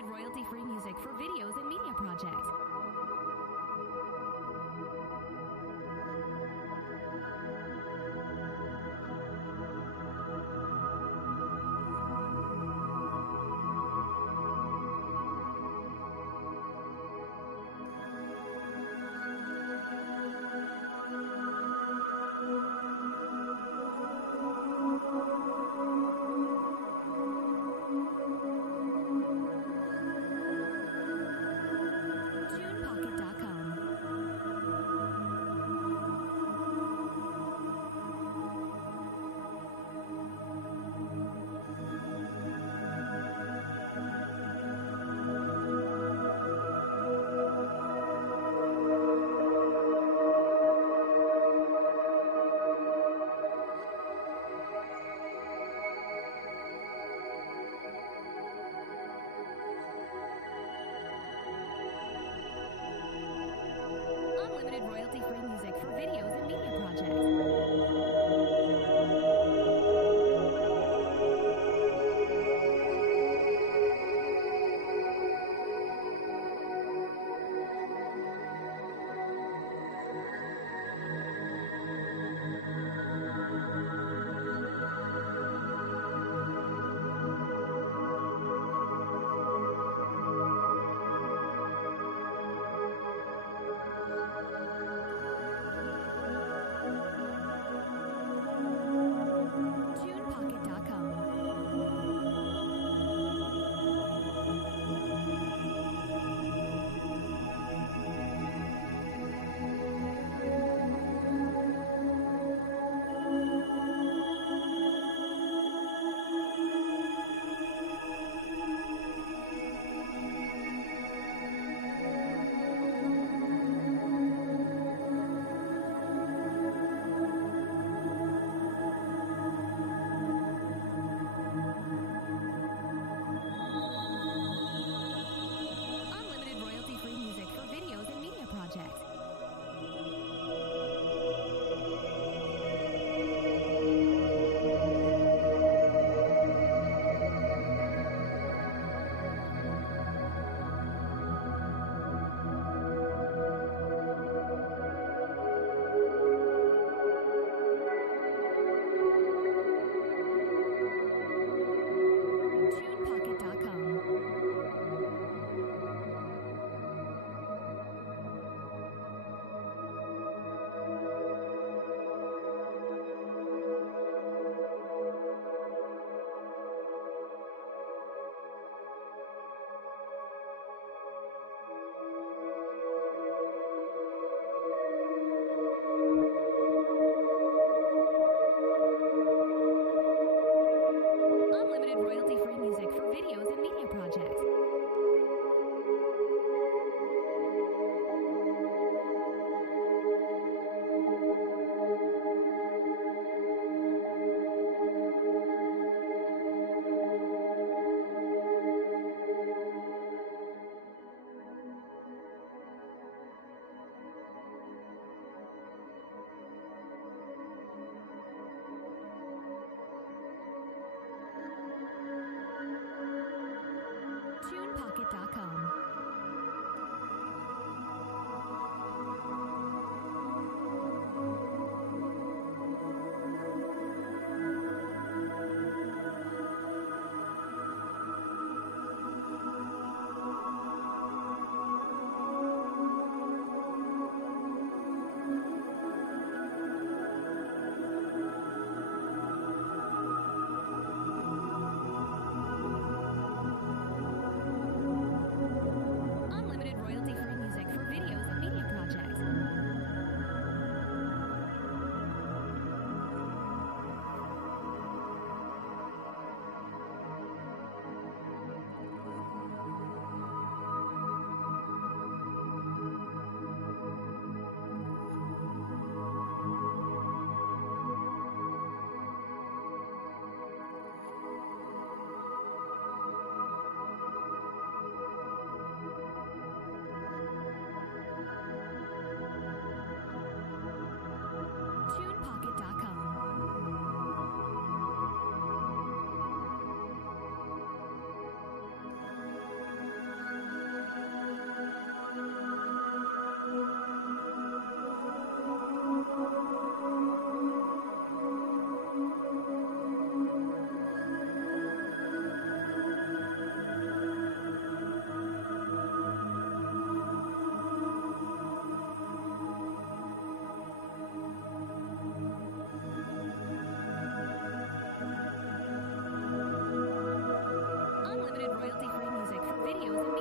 Unlimited royalty-free music for videos and media projects.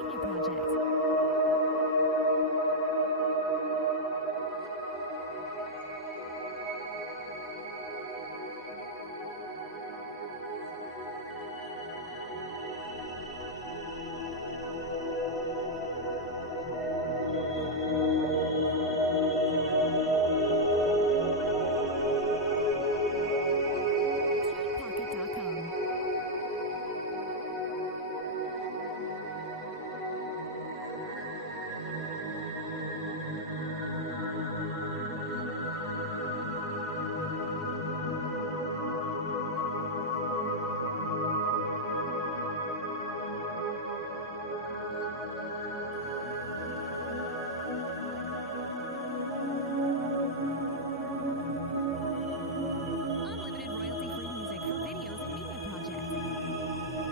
media projects. TunePocket.com. Unlimited royalty-free music for videos and media projects.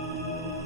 TunePocket.com.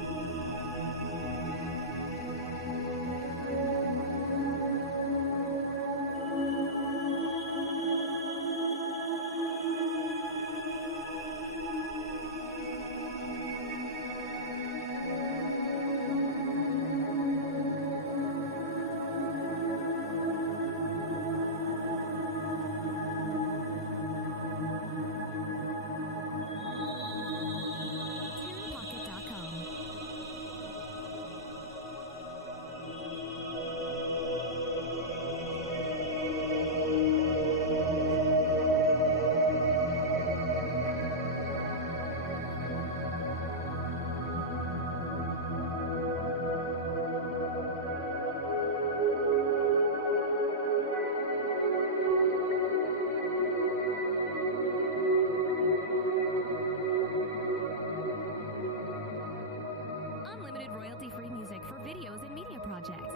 Unlimited royalty-free music for videos and media projects.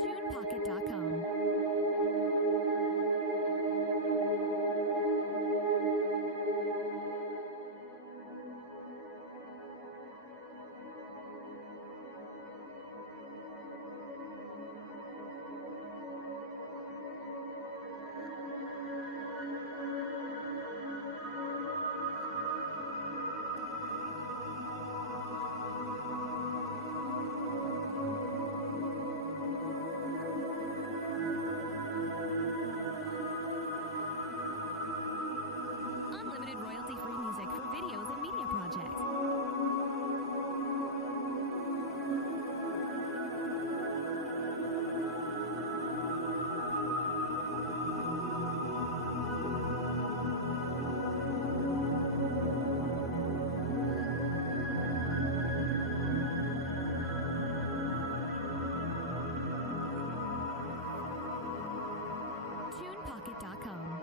TunePocket.com. Unlimited royalty-free music for videos and media projects. TunePocket.com.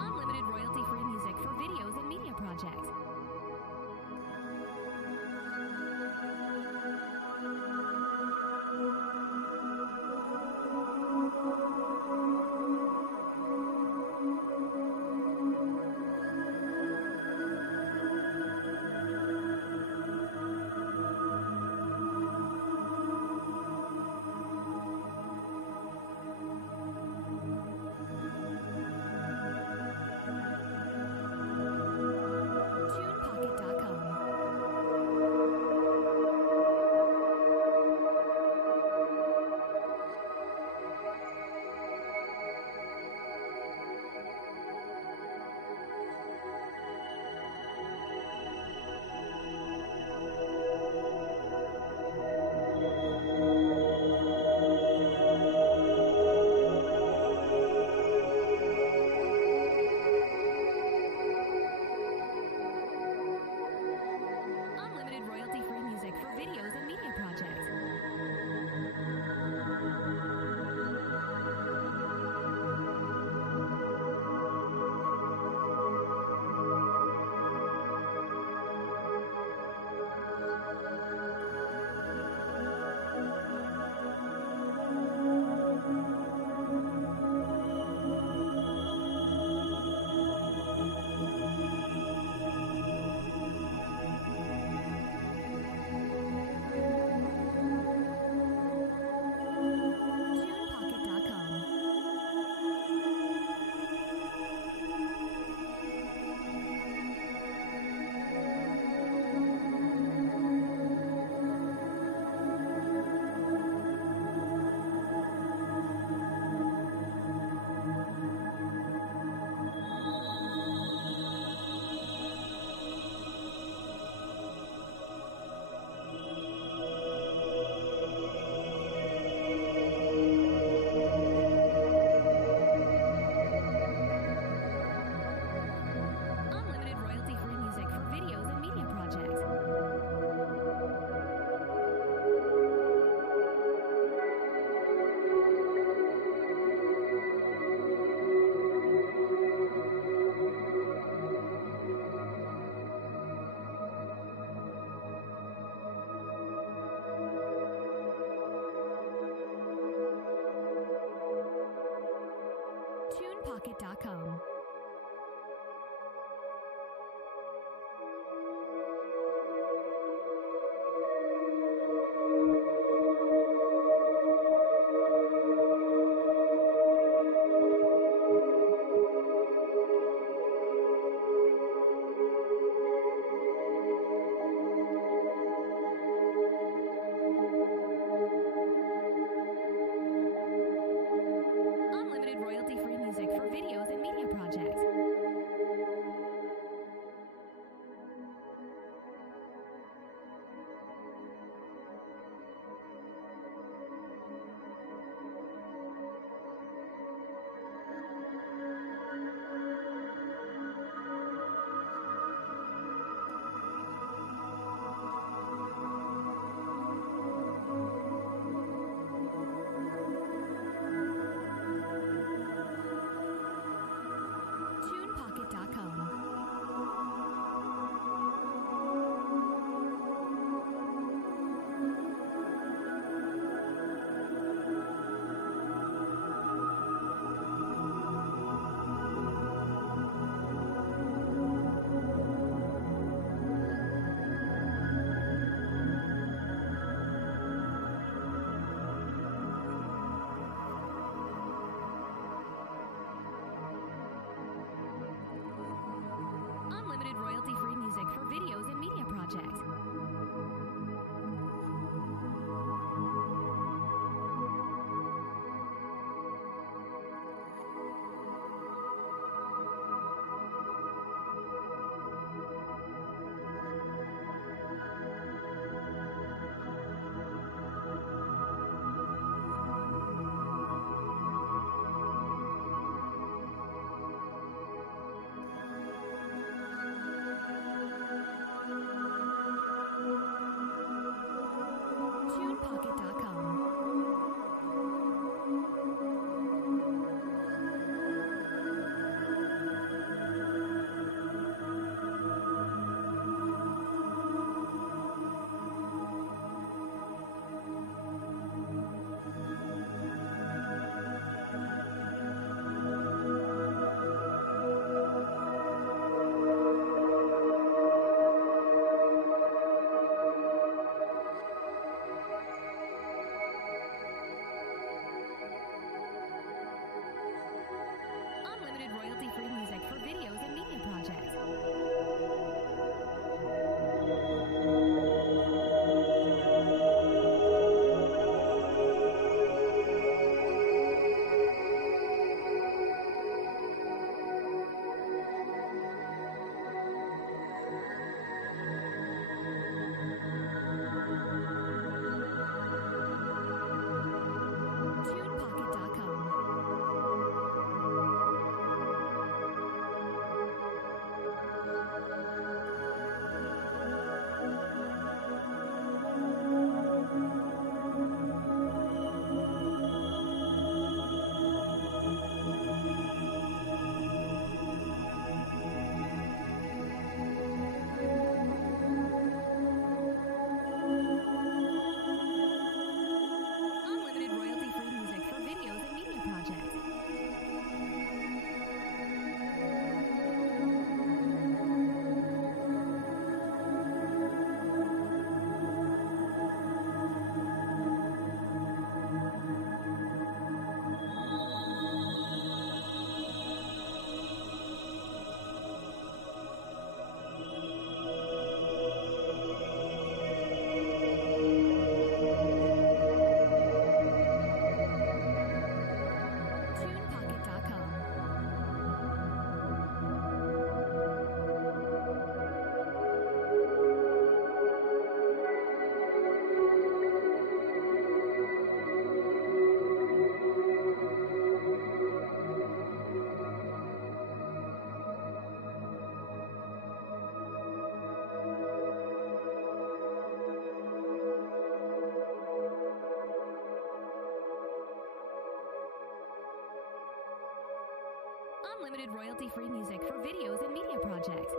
Unlimited royalty-free music for videos and media TunePocket.com. Unlimited royalty-free music for videos and media projects. TunePocket.com. Unlimited royalty-free music for videos and media projects. TunePocket.com. Unlimited royalty-free music for videos and media projects. TunePocket.com. Unlimited royalty-free music for videos and media projects. Unlimited royalty-free music for videos and media projects.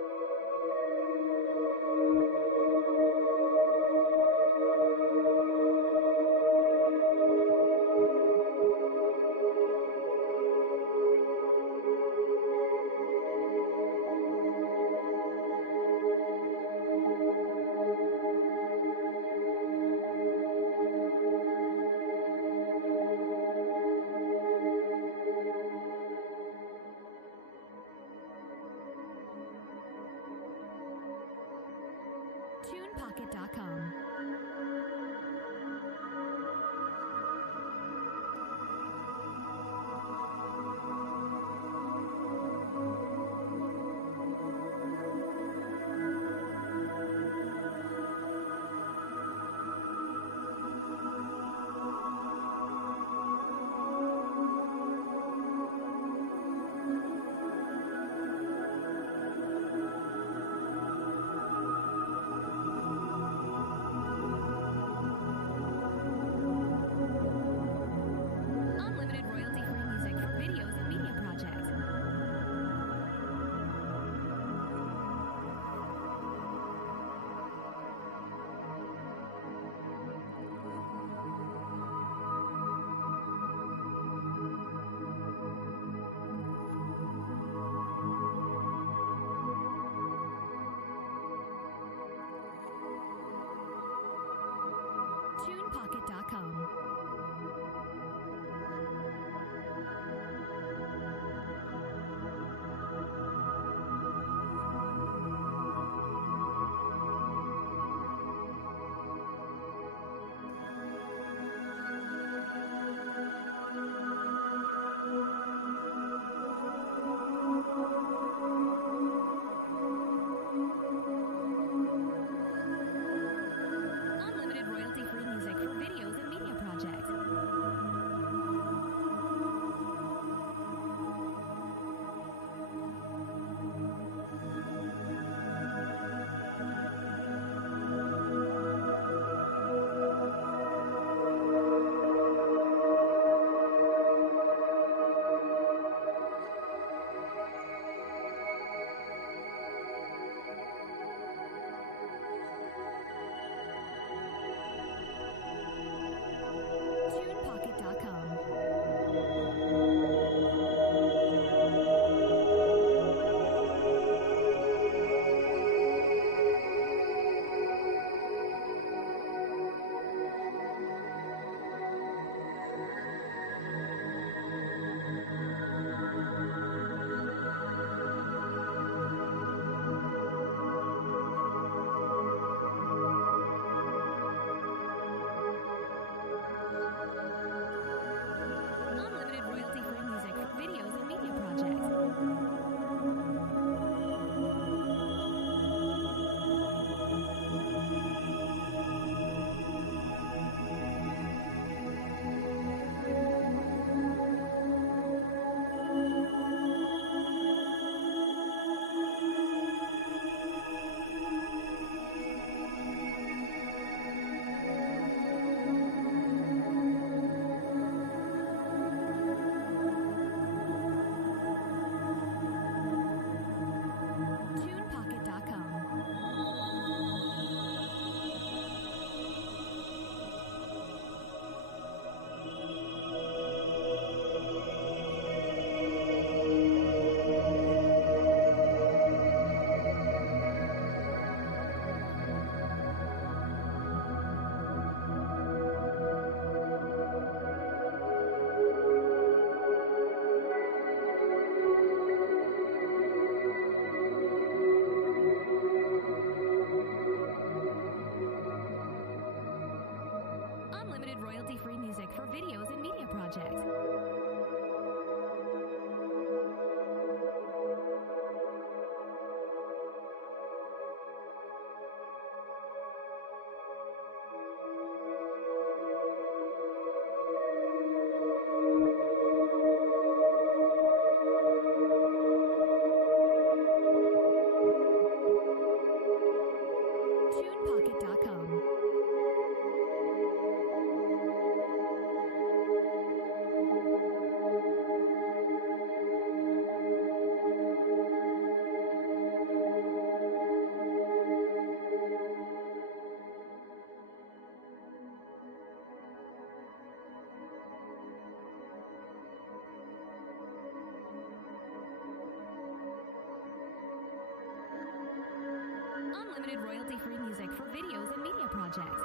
Unlimited royalty-free music for videos and media projects.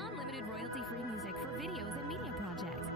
Unlimited royalty-free music for videos and media projects.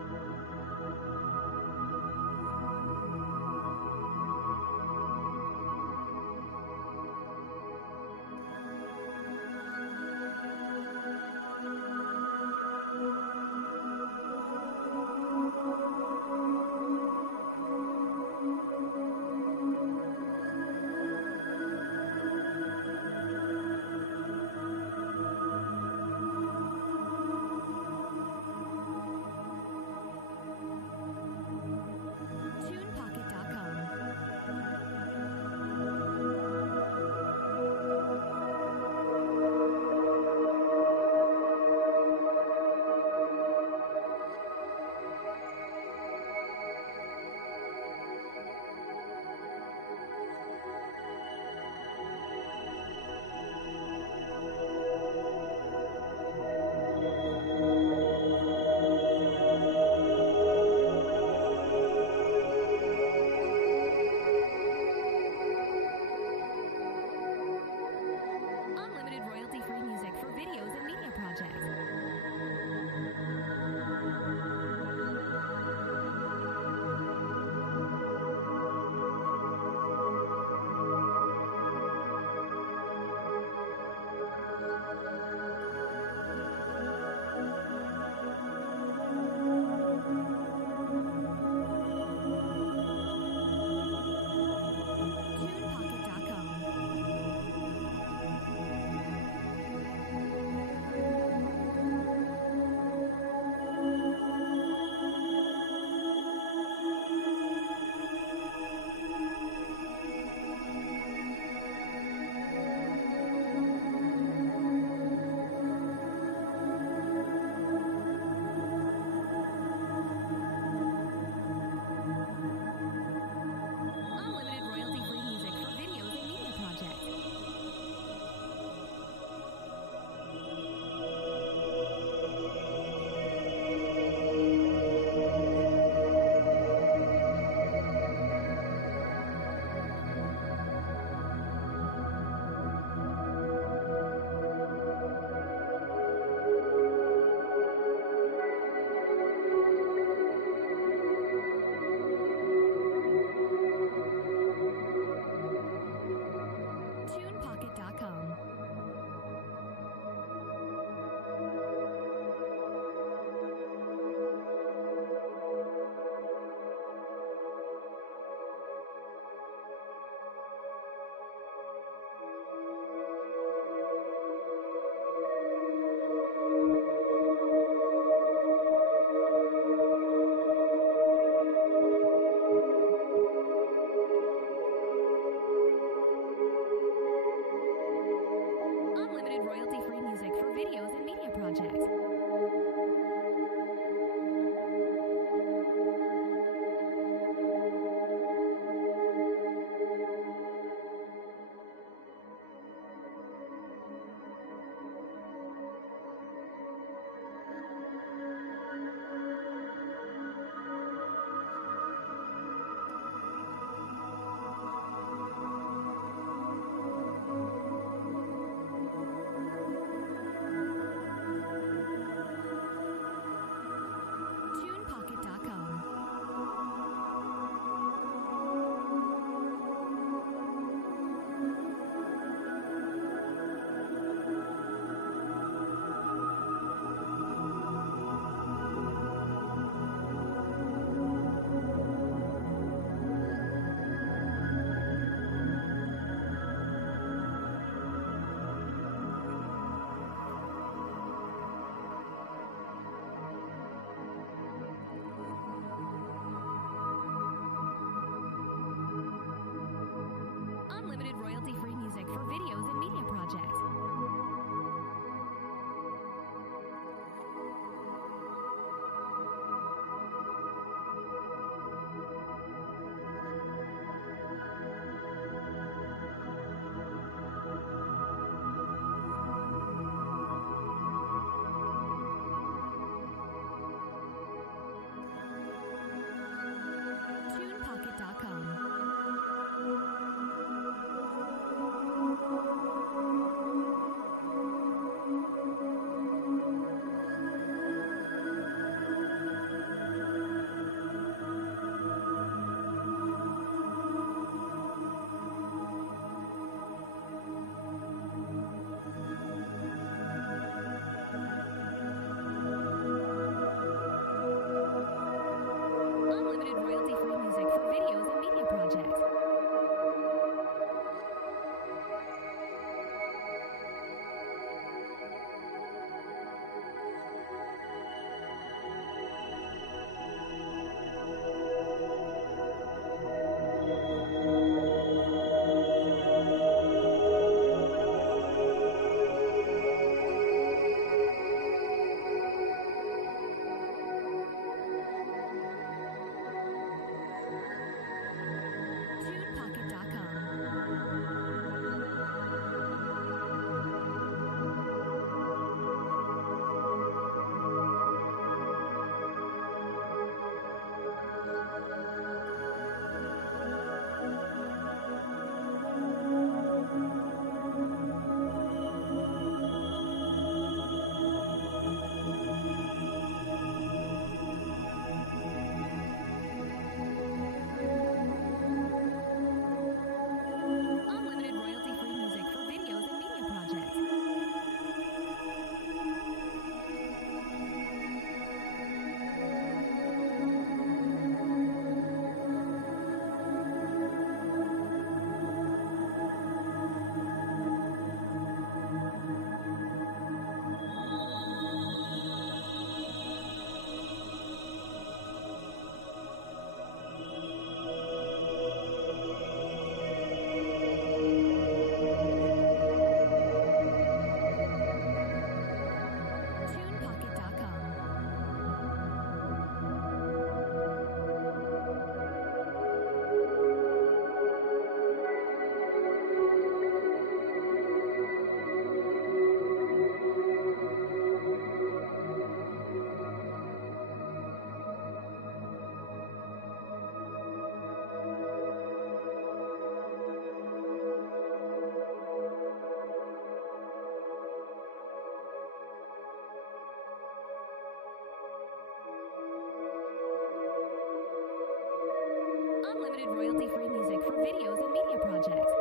Unlimited royalty-free music for videos and media projects.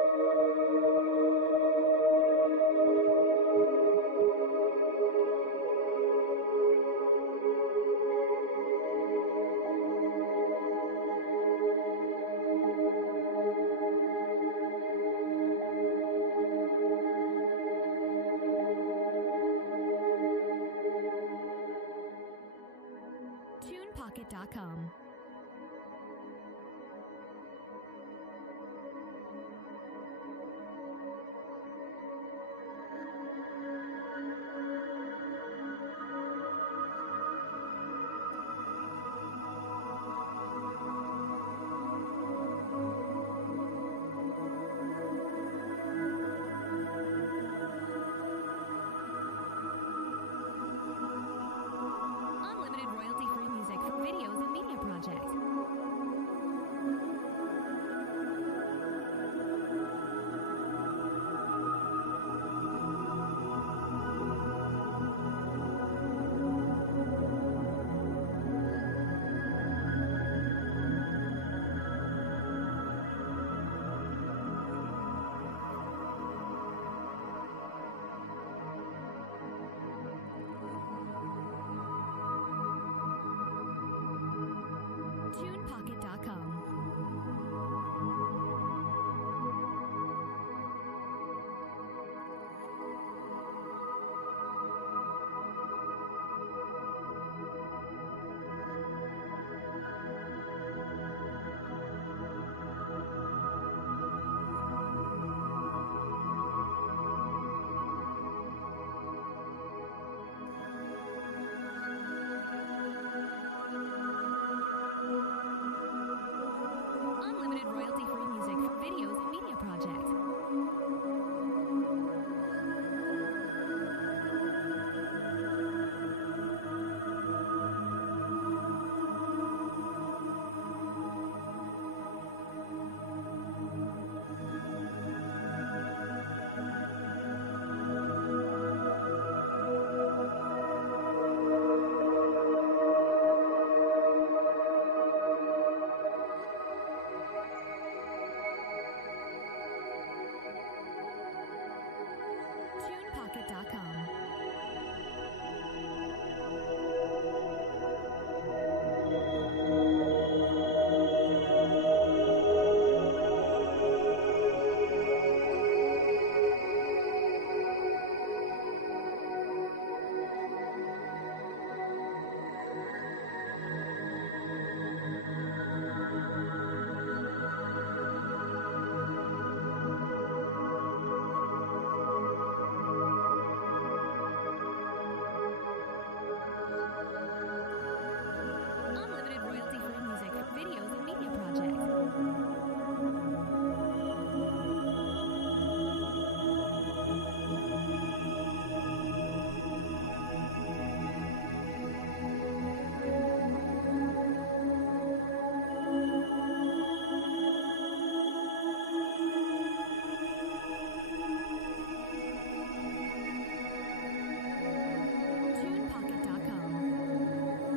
TunePocket.com. Unlimited royalty-free music for videos and media projects. TunePocket.com. Unlimited royalty-free music for videos and media projects. TunePocket.com. Unlimited royalty-free music for videos and media projects. TunePocket.com.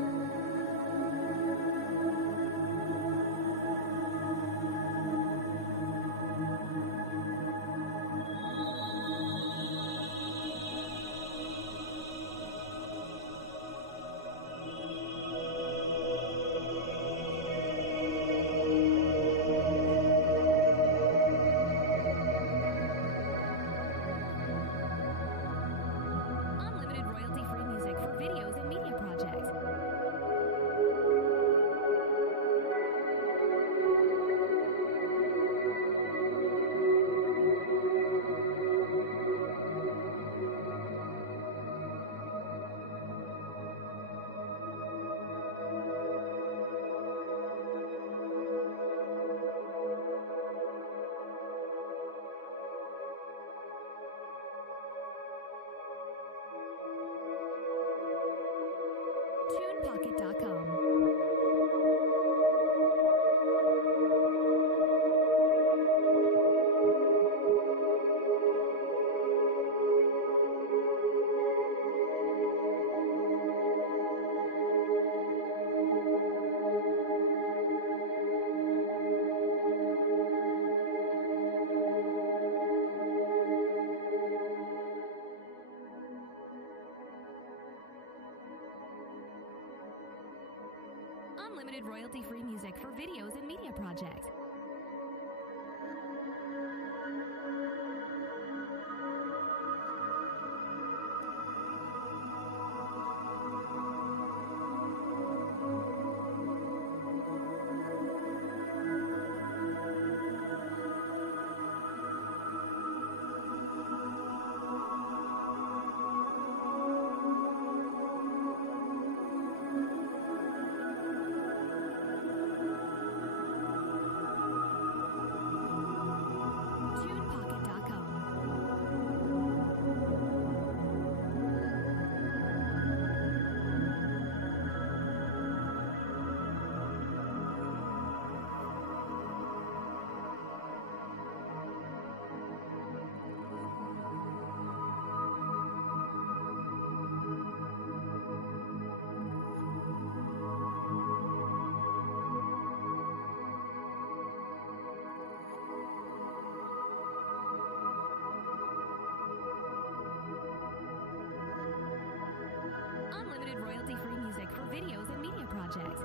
Unlimited royalty-free music for videos and media projects. TunePocket.com. Unlimited royalty-free music for videos and media projects. Unlimited royalty-free music for videos and media projects.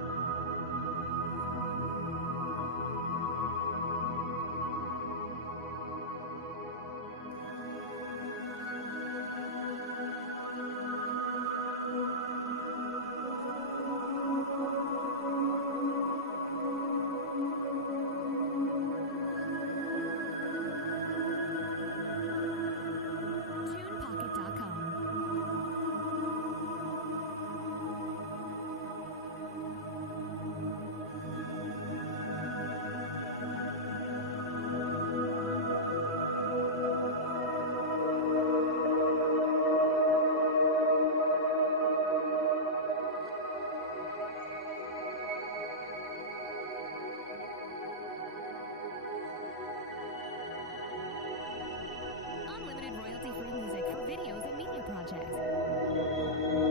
Unlimited royalty-free music for videos and media projects.